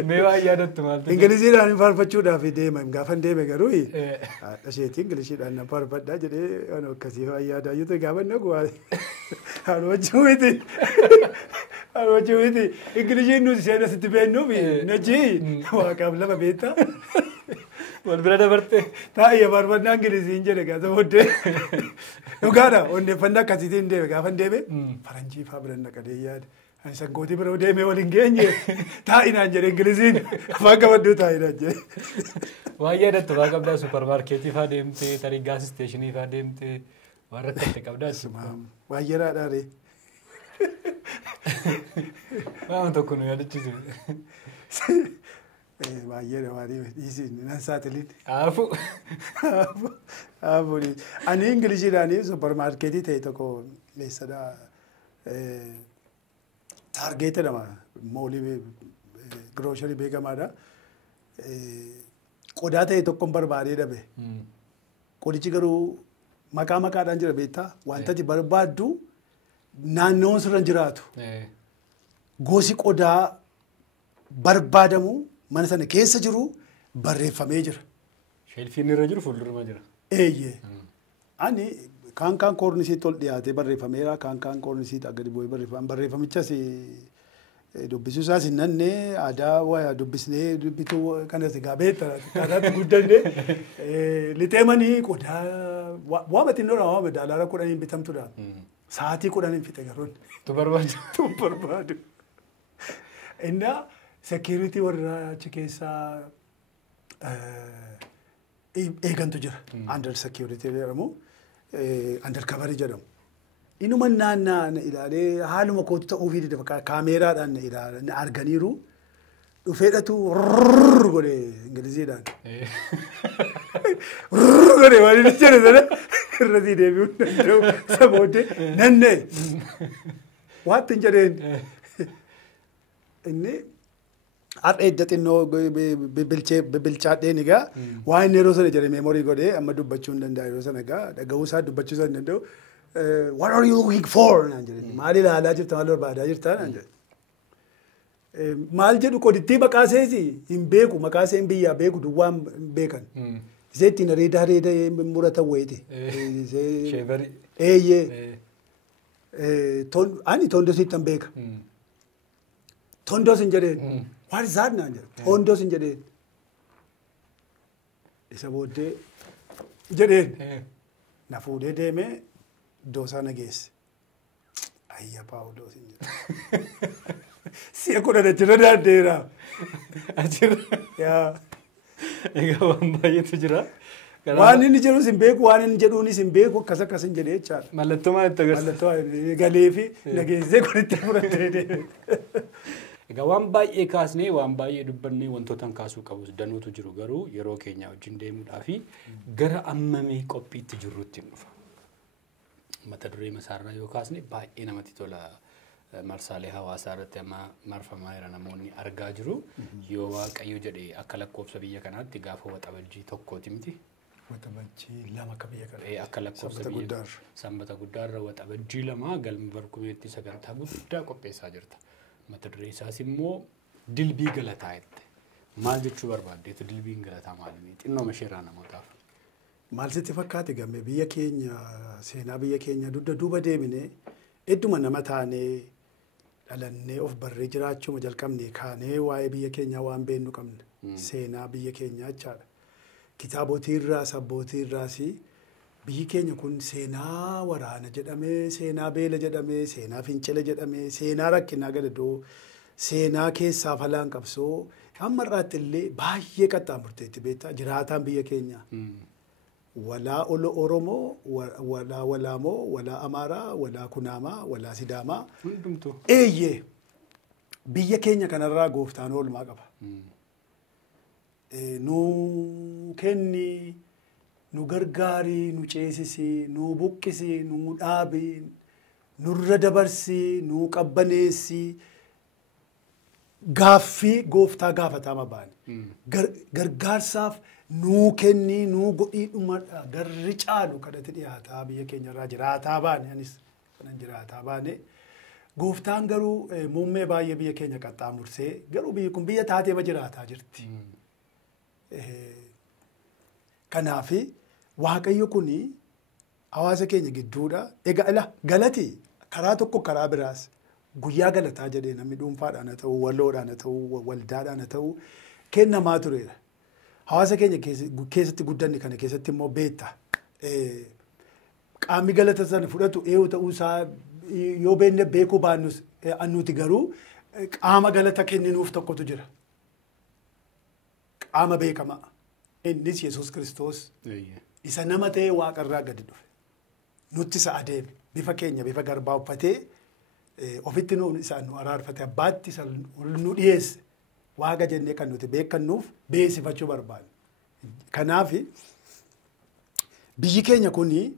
Mee waan yaadattu maaltu? Ingiliziidhaan faarfachuudhaaf deema gaafan deeme garuu asheetii Ingilishiidhaan na faarfadhaa jedhee waan akkasii waan yaadaa yoo ta'e gaafa na guwaa haalwachuu miti. Haalwachuu miti. Ingilishiin nuti seenaa sitti beennuufi nachi waaqaaf lafa beektaa. Wal bira dabarte. Taa'ee faarfannaa Ingiliziin jedhe gaasa booddee. Dhugaadha onneeffannaa akkasiitiin deeme gaafan deeme faranjii fa'aa bira naqadee yaada. Ani saggootii bira deemee waliin geenye taa'inaan jedhe Ingiliziin afaan gabadduu taa'inaan jedhe. Waan yaadattu fa'aa qabdaa suuparmaarkeetii fa'aa deemtee tarii gaas isteeshinii fa'aa deemtee waan rakkatte qabdaa. Waan yeraadhaare. Waan tokko nu yaadachiisu. Baay'ee waan dhiisiin nan saaxilin. Aafu. Aafu. Ani Ingiliziidhaan suuparmaarkeetii ta'e tokko meeshaa taargeeta nama moolii giroosharii beekamaadha. Qodaa ta'e tokkoon barbaadee dhabe. Qodichi garuu maqaadhaan jira beektaa wanta ati barbaaddu naannoon sirra jiraatu. Gosi qodaa barbaadamu mana sana keessa jiru barreeffamee jira. Sheelfiin irra jiru fuulduruma jira. Eeyyee. Ani kaan koornisiitti ol dhiyaatee barreeffameera kaan koornisiitti akka diboo'ee barreeffamichas dubbisuu isaas hin nannee aadaa waa dubbisnee dubbituu kanas gaabeetta kaanaatti guddannee lixeemanii qodaa waa batinnoodha waa madaalaara 10 bitamtuudha. Sa'aatii 10 fixe garoon. Tu barbaadu. Tu barbaadu. Innaa security warra achi keessaa eegantu jira. Under security jedhamu. Under cover jedhamu. Inuma naannaa ilaalee haaluma kootu ta'uufii dadhafa kaameeraadhaan na arganiiru dhufeedhatu godhe Ingiliziidhaan. Godhe waan inni jedhe sana irratti deebi'uu danda'u isa booddee nannee waatti hin jedheen inni har'a edda xinnoo bilchaadheen egaa waa inni yeroo sana jedhe meemorii godhee amma dubbachuu hin danda'a yeroo sana egaa dhaga'uu isaa dubbachuu isaa hin danda'u. What are you looking for? Maal ilaalaa jirta maal barbaadaa jirta? Maal jedhu qodittii maqaaseesi hin beeku maqaaseen biyyaa beeku duwwaan beekan. Iseetti na reedaa muratan wayite. Sheebarii. Eeyyee. Ani tondositti hin beeka. Tondos hin jedheen. What is that naan jedhu? Tondos hin jedheen. Isa booddee jedheen. Na fuudhee deemee doosaa na geesse. Ayya Phaawuloos hin jedhu. Si'a 10 achirra daandeera. Achirra. Yaa. Egaa waan baay'eetu jira. Waan inni jedhus hin beeku waan inni jedhuunis hin beeku akkas hin jedhee jechaadha. Mallattoo maalitti agarsiisa? Mallattoo galee fi nageessee qoritti fudhattee deeme. Egaa waan baay'ee kaasnee waan baay'ee dubbannee wantootan kaasuu qabu danuutu jiru garuu yeroo keenya wajjin deemuudhaa fi gara ammamii qophiitti jirrutti dhufa. Mata duree masaarraa yoo kaasne baay'ee namatti tola. Marsaalee hawaasaa irratti amma marfamaa jira namoonni argaa jiru. Yoo Waaqayyo jedhee akka lakkoofsa biyya kanaatti gaafa waxabajjii tokkooti miti. Waxabajjii 2 akka biyya kana. Akka lakkoofsa biyya sanbata guddaarra waxabajjii 2 galma barkumeetti sagantaa guddaa qopheessaa jirta. Mata duree isaas immoo dilbii galataa jette. Maal jechuu barbaaddeetu dilbiin galataa maali? Xinnoo masheeraa namootaaf. Maal sitti fakkaate gamme biyya keenya seenaa biyya keenya duuba deemine idduma nama taanee dhalannee of barree jiraachuu jalqabne kaanee waa'ee biyya keenyaa waan beeknu qabna. Seenaa biyya keenyaa jechaadha. Kitaabotii irraa sabbootii irraas biyyi keenya kun seenaa waraana jedhamee, seenaa beela jedhamee, seenaa fincila jedhamee, seenaa rakkinaa gadadoo, seenaa keessaa falaan qabsoo hamma irraatti illee baay'ee qaxxaamurteetti beektaa jiraataan biyya keenyaa. walaa Oromoo, walaa Walaamoo, walaa Amaaraa, walaa Kunaamaa, walaa Sidaamaa. Hundumtuu. Eeyyee biyya keenya kanarraa gooftaan oolmaa qaba. Nu kenni, nu gargaari, nu ceesisi, nu buqqisi, nu dhaabi, nurra dabarsi, nu qabbaneessi. Gaaffii gooftaa gaafatama baane. Gargaarsaaf nuu kenni, nuu godhii dhumadha. Garri caalu kadhatti dhiyaataa biyya keenyarraa jiraataa baane. Anis kanan jiraataa baane. Gooftaan garuu muummee baay'ee biyya keenya qaxxaamursee garuu biyyi kun biyya taateema jiraataa jirti. Kanaafi Waaqayyo kuni hawaasa keenya gidduudha. Egaa galati karaa tokko karaa biraas guyyaa galataa jedhee namni dhuunfaadhaan haa ta'u, walloodhaan haa ta'u, waldaadhaan haa ta'u kennamaa tureera. Hawaasa keenya keessatti guddanne kana keessatti immoo beekta. Qaamni galata sana fudhatu eenyu ta'uusaa yoo beekne beekuu baannus annuti garuu qaama galata kenninuuf tokkotu jira. Qaama beekamaa. Innis Yesuus Kiristoos isa nama ta'ee waaqarraa gadi dhufe. Nutti isa adeeme bifa keenya bifa garbaa uffatee ofitti isaan nu araarfate abbaatti isa nu dhiyeesse waaqa jennee kan nuti beekannuuf beeksifachuu barbaanne. Kanaaf biyyi keenya kuni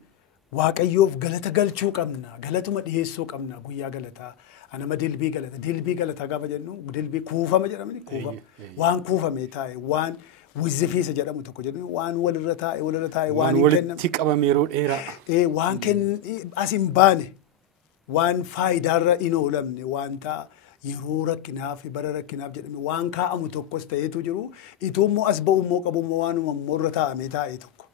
Waaqayyoof galata galchuu qabna, galatuma dhiyeessuu qabna guyyaa galataa. Anama dilbii galataa gaafa jennu dilbii kuufama jedhamani kuufama. Waan kuufamee taa'e waan wizzifiisa jedhamu tokko jedhamu waan walirra taa'e waan hin kennamne. Walitti qabame yeroo dheeraa. Waan as hin baane waan faayidaarra hin oolamne wanta yeroo rakkinaaf bara rakkinaaf jedhame waan kaa'amu tokkos ta'eetu jiru. Ituummoo as ba'ummoo qabummoo waanuma morra taa'amee taa'e tokko.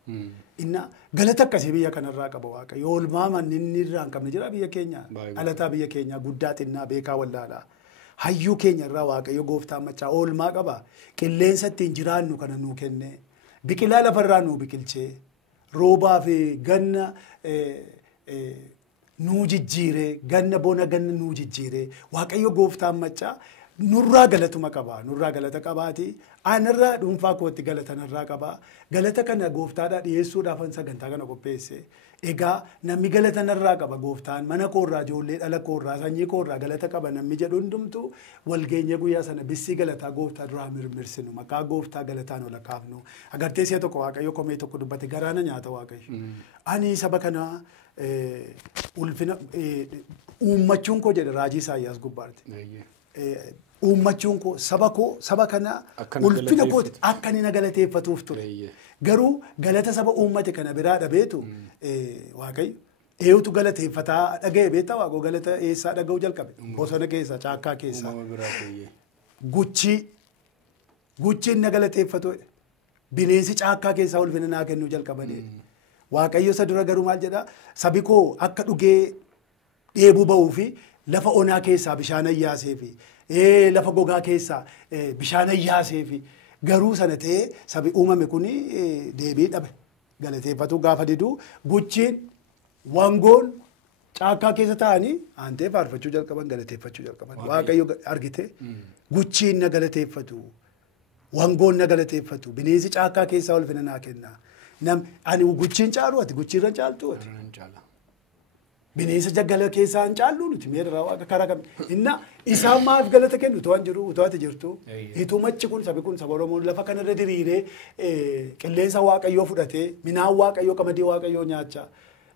Inna galata akkasii biyya kanarraa qaba Waaqayyo. Oolmaaman inni irraa hin qabne jira biyya keenya. Dhalataa biyya keenya guddaa xinnaa beekaa wallaalaa. Hayyuu keenya irraa Waaqayyo gooftaan machaa oolmaa qaba. Qilleensa ittiin jiraannu kana nuu kenne. Biqilaa lafarraa nuu biqilchee. Roobaa fi ganna nuu jijjiiree. Ganna bona ganna nuu jijjiiree. Waaqayyo gooftaan machaa nurraa galatuma qaba. Nurraa galata qabaati. Anarraa dhuunfaa kootti galata narraa qaba. Galata kana gooftaadhaa dhiyeessuudhaaf sagantaa kana qopheesse. Egaa namni galata narraa qaba gooftaan mana koorraa ijoollee dhala koorraa sanyii koorraa galata qaba namni jedhu hundumtu walgeenya guyyaa sana bissii galataa gooftaa duraa mirmirsinu maqaa gooftaa galataan ol kaafnu. Agartee si'a tokko Waaqayyo komee tokko dubbate garaana nyaata Waaqayyo. Ani saba kana ulfina uummachuun koo jedhe raajii Isaayyaas gubbaatti. Uummachuun koo saba kana ulfina kooti akka inni na galateeffatuuf ture. Garuu galata saba uummate kana biraa dhabeetu Waaqayyo eenyutu galateeffataa dhaga'e beektaa Waaqoo galata eessaa dhaga'uu jalqabe bosona keessaa caakkaa keessaa guchiin na galateeffatu bineensi caakkaa keessaa ulfina naa kennuu jalqabanii Waaqayyo isa dura garuu maal jedhaa sabi koo akka dhugee dheebuu ba'uu fi lafa onaa keessaa bishaan ayyaasee fi lafa gogaa keessaa bishaan ayyaasee fi garuu sana ta'ee sabi uumame kuni deebii dhabe galateeffatu gaafa diduu guchiin wangoon caakkaa keessa taa'anii aantee faarfachuu jalqaban galateeffachuu jalqaban Waaqayyo argite guchiin na galateeffatu wangoon na galateeffatu bineensi caakkaa keessaa ulfina naa kenna ani guchiin caalu ati guchiirra caaltu ati bineensa jaggala keessaa hin caallu nuti meerraa waaqa karaa kam inna isaan maaf galata kennu utuu jiru utuu ati jirtu hituu machi kun sabi kun saba Oromoo lafa kanarra diriiree qilleensa Waaqayyoo fudhatee minaan Waaqayyoo qamadii Waaqayyoo nyaachaa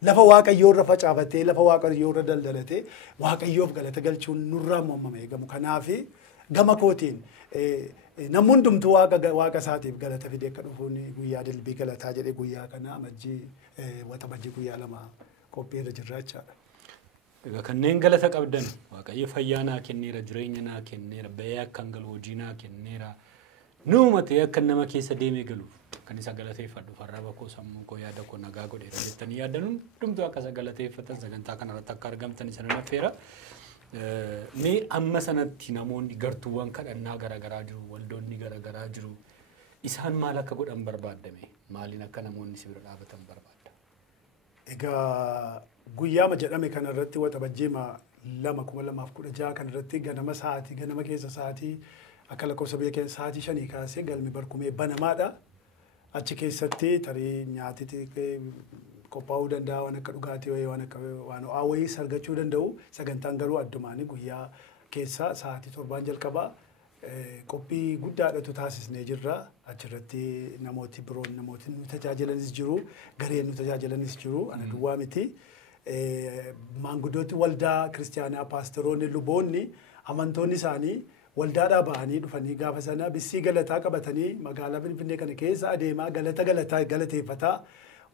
lafa Waaqayyoo irra facaafatee lafa Waaqayyoo irra daldalatee Waaqayyoof galata galchuun nurraa uumamame eegamu kanaaf gama kootiin namni hundumtuu waaqa isaatiif galata fidee akka dhufuun guyyaa dilbii galataa jedhee guyyaa kana wata majjii guyyaa lama qophiirra jirraachaadha. Egaa kanneen galata qabdan Waaqayyo fayyaa naa kenneera jireenya naa kenneera bahee akkan galu hojii naa kenneera nuuma ta'e akka nama keessa deemee galuuf kan isa galateeffadhu farraba koo sammuu koo yaada koo nagaa godheera jettanii yaadan hundumtuu akka isa galateeffatan sagantaa kanarratti akka argamtan isa nafeera. Mee amma sanatti namoonni gartuuwwan kadhannaa garaagaraa jiru waldoonni garaagaraa jiru isaan maal akka godhan barbaadame maaliin akka namoonni si bira dhaabatan barbaadda? Egaa guyyaama jedhame kanarratti waxabajjiima 2016 kanarratti ganama keessa sa'aatii akka lakkoofsa biyya keessa sa'aatii 5 kaasee galmi barkumee banamaadha. achi keessatti tarii nyaatiti qophaa'uu danda'a waan akka dhugaatii wayii waan akka waan ho'aa wayii argachuu danda'u sagantaan garuu addumaanii guyyaa keessa sa'aatii 7 jalqabaa qophii guddaadhatu taasisnee jirra achirratti namooti biroon namooti nu tajaajilanis jiru gareen nu tajaajilanis jiru ana duwwaa miti maanguddooti waldaa kiristaanaa paastoroonni luboonni amantoonni isaanii waldaadhaa ba'anii dhufanii gaafa sana bissii galataa qabatanii magaalaa Finfinnee kana keessa adeemaa galateeffataa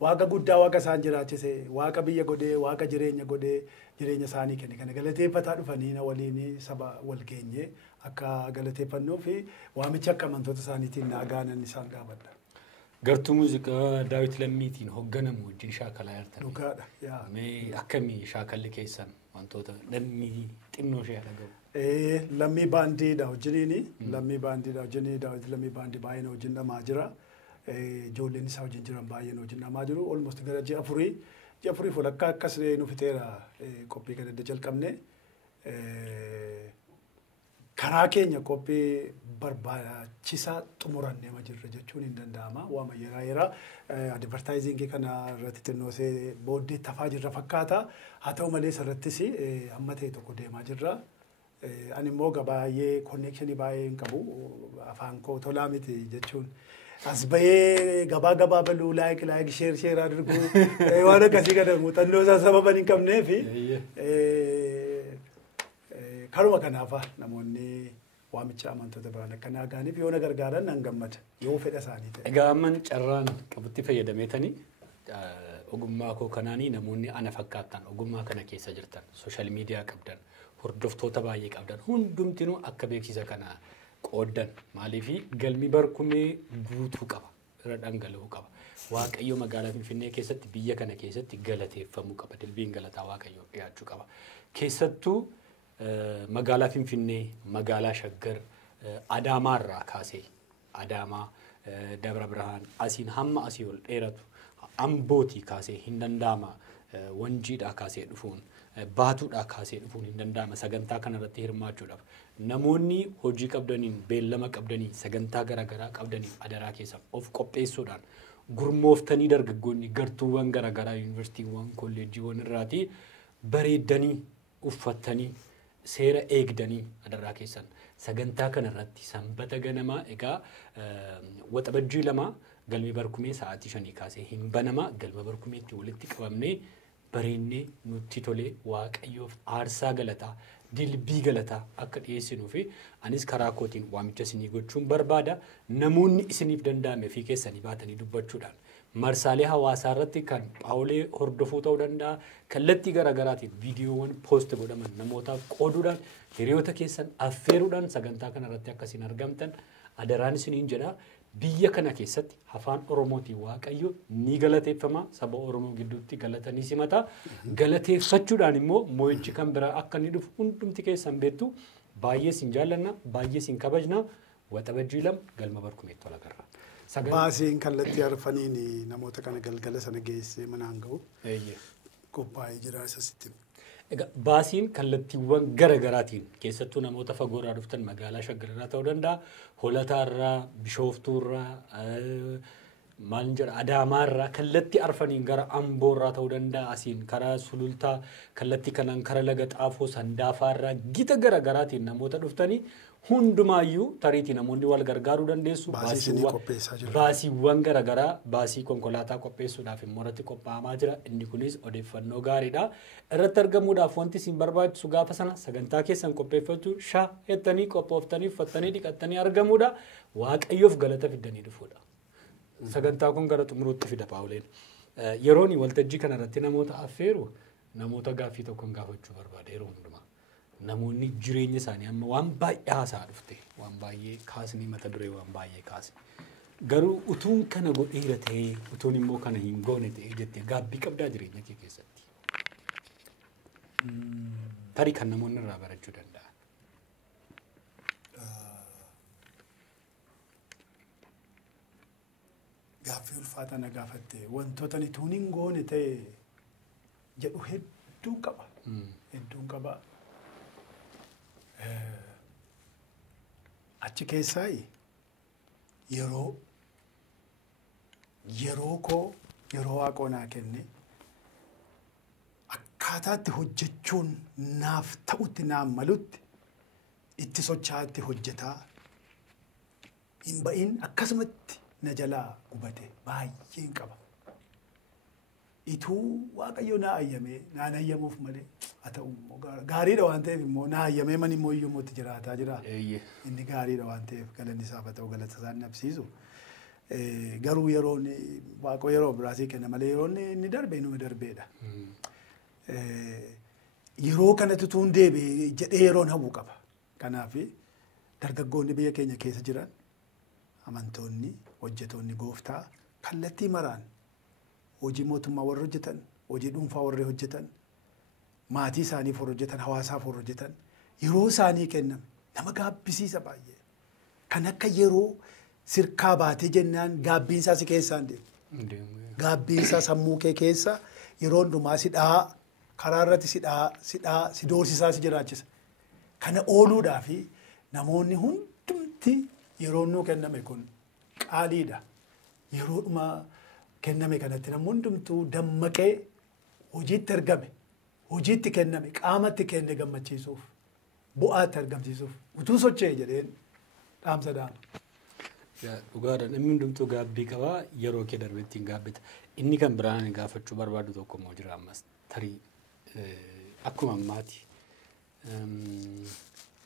waaqa guddaa waaqa isaan jiraachise waaqa biyya godhee waaqa jireenya godhee jireenya isaanii kenne kana galateeffataa dhufanii na waliin saba wal geenye akka galateeffannuu fi waamicha akka amantoota isaaniitiin naagaanan isaan gaafadha. Gartuu muuziqaa Daawit Lammiitiin hoogganamu wajjin shaakalaa jirtan. Dhugaadha. Mee akkamii shaakalli keessan wantoota lammii xinnoo ishee dhagahu? Lammii baandiidha wajjiniini. Lammii baandiidha wajjiniini Daawit Lammii baandii baay'een wajjin dhamaa jira. Ijoolleen isaa wajjin jiran baay'een wajjin dhamaa jiru. Almost gara ji'a afurii walakkaa akkas nu fixeera qophii kana edda jalqabne. Karaa keenya qophii barbaachisaa xumurannee ma jirra jechuun hin danda'ama. Waama yeraa advertisingii kana irratti xinnoosee booddee tafaa jirra fakkaata. Haa ta'u malee irrattis amma ta'e tokko deemaa jirra. Ani immoo baay'ee connection baay'ee hin qabu. Afaan koo tolaa miti jechuun. As bahee gabaa baluu like share adirgu waan akkasii kana muuxannoo isaa sababa hin qabneefi karuma kanaafa namoonni waamicha amantoota biraan akka naagaaniif yoo na gargaaran nan gammada yoo fedha isaanii ta'e. Egaa amman carraan qabutti fayyadameetanii ogummaa koo kanaanii namoonni ana fakkaatan ogummaa kana keessa jirtan sooshaal miidiyaa qabdan hordoftoota baay'ee qabdan hundumtinuu akka beeksisa kana qooddan maaliifi galmi barkumee guutuu qaba irra dhangala'uu qaba. Waaqayyo magaalaa Finfinnee keessatti biyya kana keessatti galateeffamuu qaba. Dilbiin galataa Waaqayyo dhiyaachuu qaba. Keessattuu magaalaa Finfinnee, magaalaa Shaggar, Adaamaarraa kaasee Adaamaa, Dabra Birhaan asiin hamma asii ol dheeratu Ambootii kaasee hin danda'ama. Wanjiidhaa kaasee dhufuun baatuudhaa kaasee dhufuun hin danda'ama. Sagantaa kanarratti hirmaachuudhaaf namoonni hojii qabdaniin beellama qabdanii sagantaa garaagaraa qabdanii adaraa keessan of qopheessuudhaan gurmooftanii dargaggoonni gartuuwwan garaagaraa yuunivarsiitiiwwan kolleejjiiwwan irraatii bareeddanii uffattanii seera eegdanii adaraa keessan sagantaa kanarratti sanbata ganamaa egaa waxabajjii 2 galmi barkumee sa'aatii 5 kaasee hin banama galma barkumeetti walitti qabamnee bareennee nutti tolee waaqayyoof aarsaa galataa dilbii galataa akka dhiyeessinuu fi anis karaa kootiin waamicha isinii gochuun barbaada namoonni isiniif danda'ame fi keessanii baatanii dubbachuudhaan marsaalee hawaasaa irratti kan Phaawulee hordofuu ta'uu danda'a kallattii garaagaraatiin viidiyoowwan poost godhaman namootaaf qooduudhaan hiriyoota keessan affeeruudhaan sagantaa kanarratti akkasiin argamtan adaraan isiniin jedha. Biyya kana keessatti afaan Oromootiin Waaqayyo ni galateeffama saba Oromoo gidduutti galatanii simata galateeffachuudhaan immoo moo'ichi kan biraa akka inni dhufu hundumti keessan beektu baay'ee sin jaallanna baay'ee sin kabajna waxabajjii 2 galma barkumeetti wal agarra. Baasiin kallattii arfaniin namoota kana galgala sana geessee manaan ga'u qophaa'ee jira isasitti. Baasiin kallattiiwwan garaagaraatiin keessattuu namoota fagoorraa dhuftan magaalaa Shaggarraa ta'uu danda'a, Hoolataarraa, Bishooftuurraa, maal jedha Adaamaarraa kallattii arfaniin gara Amboorraa ta'uu danda'a, asiin karaa Sulultaa kallattii kanaan karaa Laga Xaafoo Sandaafaarraa gita garaagaraatiin namoota dhuftanii hundumaayyuu tariitii namoonni wal gargaaruu dandeessu. Baasiiwwan garaagaraa baasii konkolaataa qopheessuudhaaf immoo irratti qophaa'amaa jira. Inni kunis odeeffannoo gaariidha. Irratti argamuudhaaf wanti isin barbaachisu gaafa sana sagantaa keessan qopheeffachuu jettanii qophooftanii uffattanii dhiqattanii argamuudha. Waaqayyoof galata fiddanii dhufuudha. Sagantaa kun gara xumuruutti fida Phaawuleen. Yeroon waltajjii kanarratti namoota affeeru namoota gaaffii tokkoon gaafachuu barbaada yeroo hundumaa. Namoonni jireenya isaanii amma waan baay'ee haasaa dhufte waan baay'ee kaasni mata duree waan baay'ee kaasni garuu utuun kana godheera ta'ee utuun immoo kana hin goone ta'ee jettee gaabbii qabdaa jireenya kee keessatti tarii kan namoonni irraa barachuu danda'an. Gaaffii ulfaataa na gaafatte wantoota utuun hin goone ta'ee jedhu hedduun qaba. Achi keessaa yeroo yeroo koo yeroo waaqoo naa kenne akkaataatti hojjechuun naaf ta'utti naaf malutti itti sochaatti hojjetaa hin ba'in akkasumatti na jalaa gubate baay'een qaba. Ituu waaqayyo naa ayyamee naan ayyamuuf malee haa ta'u gaariidha waan ta'eef immoo naa ayyamee man immoo iyyummootti jiraataa jira. Inni gaariidha waan ta'eef galanni isaaf haa ta'u galata isaan nabsiisu. Garuu yeroon waaqoo yeroo biraasii kenna malee yeroon inni darbe inuma darbeedha. Yeroo kanatti tuun deebi'ee jedhee yeroon hawwu qaba. Kanaaf dargaggoonni biyya keenya keessa jiran amantoonni hojjetoonni gooftaa kallattii maraan hojii mootummaa warra hojjetan, hojii dhuunfaa warra hojjetan, maatii isaaniif warra hojjetan, hawaasaaf warra hojjetan yeroo isaanii kennan nama gaabbisiisa baay'ee. Kan akka yeroo sirkaa baatee jennaan gaabbiin isaa si keessaan deemu. Gaabbiin isaa sammuu kee keessa yeroo hundumaa si dhahaa karaa irratti si doorsisaa si jiraachisa. Kana ooluudhaa fi namoonni hundumti yeroo nuu kenname kun qaaliidha. Yeroodhuma kenname kanatti namni hundumtuu dammaqee hojiitti argame, hojiitti kenname, qaamatti kenne gammachiisuuf, bu'aatti argamsiisuuf utuu socho'e jedheen dhaamsa dhaama. Dhugaadhaan namni hundumtuu gaabbii qabaa yeroo kee darbeettiin gaabbita. Inni kan biraan gaafachuu barbaadu tokko immoo jira ammas tarii akkuma ammaati.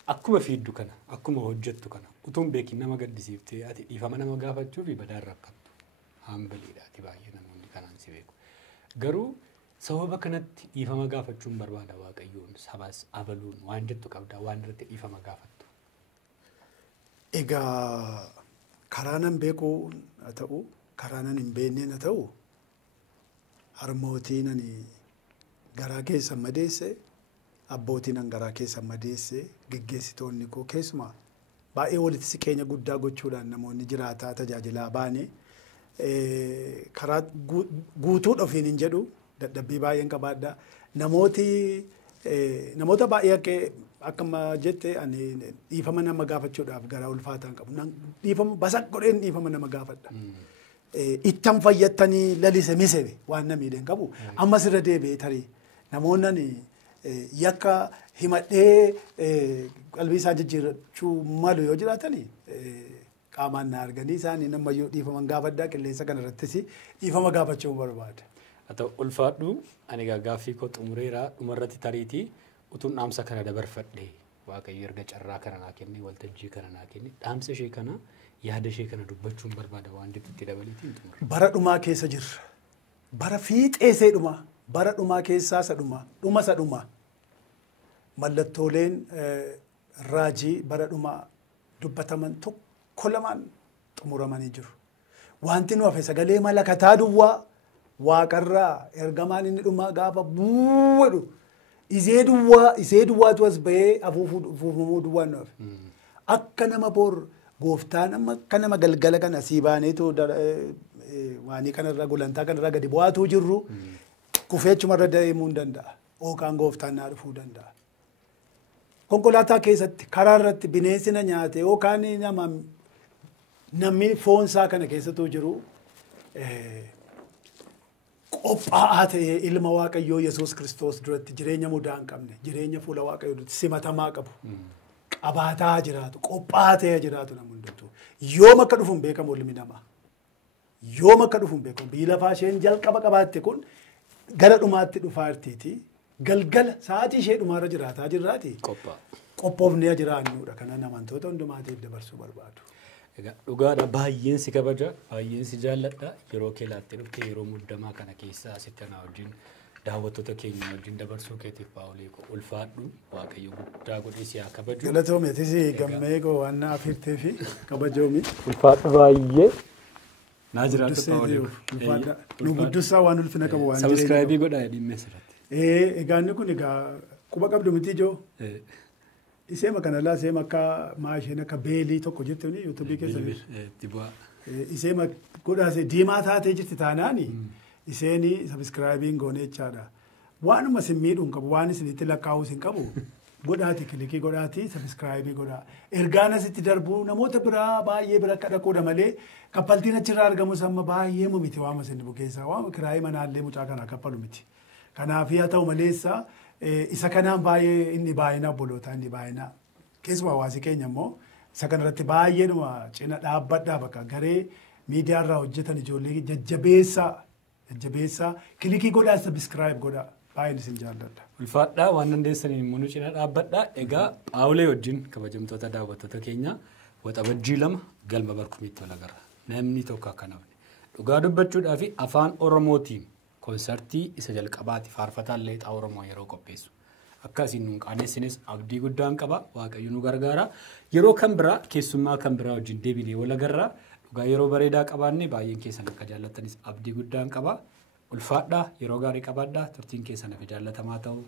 Akkuma fiiddu kana, akkuma hojjettu kana utuun beekin nama gaddisiiftee ati dhiifama nama gaafachuu fi badaan rakkattu. Hambaliidhaati baay'ee namoonni kanaan si beeku. Garuu sababa kanatti dhiifama gaafachuun barbaada waaqayyoon sabas abaluun waan jettu qabda waan irratti dhiifama gaafattu. Egaa karaa nan beekuu haa ta'u karaa nan hin beekneen haa ta'u harmootiin ani garaa keessa madeesse abbootiin an garaa keessa madeesse geggeessitoonni koo keessumaa baay'ee walitti siqeenya guddaa gochuudhaan namoonni jiraataa tajaajilaa baane. Karaa guutuu ofiin hin jedhu dadhabbii baay'een qabaadha. Namoota baay'ee akkuma jette ani dhiifama nama gaafachuudhaaf garaa ulfaataan qabu. Dhiifama basaq godheen dhiifama nama gaafadha. Ittan fayyattanii lalise misebe waan namiidhaan qabu. Ammas irra deebi'ee tarii namoonni yakka himadhee qalbii isaa jijjiirrachuu malu yoo jiraatanii qaamaan na arganii isaanii namayyuu dhiifama gaafadhaa qilleensa kana irrattis dhiifama gaafachuu barbaada. Haa ta'u ulfaadhu ani gaaffii koo xumureera dhumarratti tariitii utuun dhaamsa kana dabarfadhee waaqayyo erga carraa kana naa kenne waltajjii kana naa kenne dhaamsa ishee kana yaada ishee kana dubbachuun barbaada waan jettutti dabaliitiin xumura. Bara dhumaa keessa jirra. Bara fiixeesee dhumaa. Bara dhumaa keessaa isa dhumaa. Dhuma isa dhumaa. Mallattooleen raajii bara dhumaa dubbataman tokko lamaan xumuramanii jiru. Wanti nu hafe sagalee malakataa duwwaa waaqarraa ergamaan inni dhumaa gaafa bu'edhu isee duwwaatu as bahee afuufamuu duwwaan nu hafe. Akka nama bor gooftaan akka nama galgala kana sii baaneetu waanii kanarraa gulantaa kanarraa gadi bu'aatuu jirru kufeechumarra deemuu hin danda'a. Ookaan gooftaan naa dhufuu danda'a. Konkolaataa keessatti karaa irratti bineensi na nyaate yookaan namni foon isaa kana keessattuu jiru qophaa'aa ta'ee ilma Waaqayyoo Yesuus Kiristoos duratti jireenya mudaa hin qabne jireenya fuula Waaqayyoo duratti simatamaa qabu qabaataa jiraatu qophaa'aa ta'ee jiraatu nama hundumtuu yoom akka dhufu hin beekamu ilmi namaa yoom akka dhufu hin beekamu biyyi lafaa isheen jalqaba qabaatte kun gara dhumaatti dhufaa jirtiiti. Galgala sa'aatii ishee dhumaarra jiraataa jirraati. Qophoofnee jiraannuudha. Kana amantoota hundumaatiif dabarsuu barbaadu. Dhugaadha baay'een si kabaja baay'een si jaalladha yeroo kee laattee dhufte yeroo muddamaa kana keessa asitti ana wajjin daawwattoota keenya wajjin dabarsuu keetiif baa'ulee ulfaadhu waaqayyo guddaa godhee si haa kabaju. Galatoomeetis gammee koo waan na afirtee fi kabajoomi. Ulfaadhu baay'ee. Naa jiraatu baa'ulee. Nu guddussaa waan ulfina qabu waan jireenya. Sabiskiraayibii godhaa dhimma asirratti. Egaa inni kun egaa quba qabdu miti ijoo. Isema kana laa isema akka maasheen akka beelii tokko jirtu ni yuutuubii keessa. Isema godhaase diimaa taatee jirti taanaani. Iseeni sabiskiraayibiin goone jechaadha. Waanuma isin miidhuun qabu waan isinitti lakkaa'uu isin qabu godhaati kilikii godhaati sabiskiraayibii godhaa. Ergaan asitti darbu namoota biraa baay'ee bira akka dhaquudha malee kaffaltiin achirraa argamu amma baay'ee miti waama isin dhibu keessaa waama kiraayii manaallee mucaa kanaa kaffalu miti. Kanaaf haa ta'u maleessa isa kanaan baay'ee inni baay'inaa bolootaa inni baay'inaa keessumaa hawaasi keenya immoo isa kanarratti baay'eedhuma cina dhaabbadhaa bakka garee miidiyaarraa hojjetan ijoollee jajjabeessaa kilikii godhaa sabiskiraayib godhaa. Baay'een isin jaalladha. Ulfaadhaa waan dandeessaniin immoo cina dhaabbadhaa. Egaa Phaawulee wajjin kabajamtoota daawwattoota keenya waxabajjii 2 galma barkumiitti wal agarra. Namni tokko akkana dhugaa dubbachuudhaa fi afaan Oromootiin koonsartii isa jalqabaati faarfataan leexaa Oromoo yeroo qopheessu. Akkasiin nuun qaaneessinis abdii guddaan qaba. Waaqayyo nu gargaara. Yeroo kan biraa keessummaa kan biraa wajjin deebinee wal agarra. Dhugaa yeroo bareedaa qabaanne baay'een keessan akka jaallattanis abdii guddaan qaba. Ulfaadhaa yeroo gaarii qabaadhaa turtiin keessan fi jaallatamaa ta'u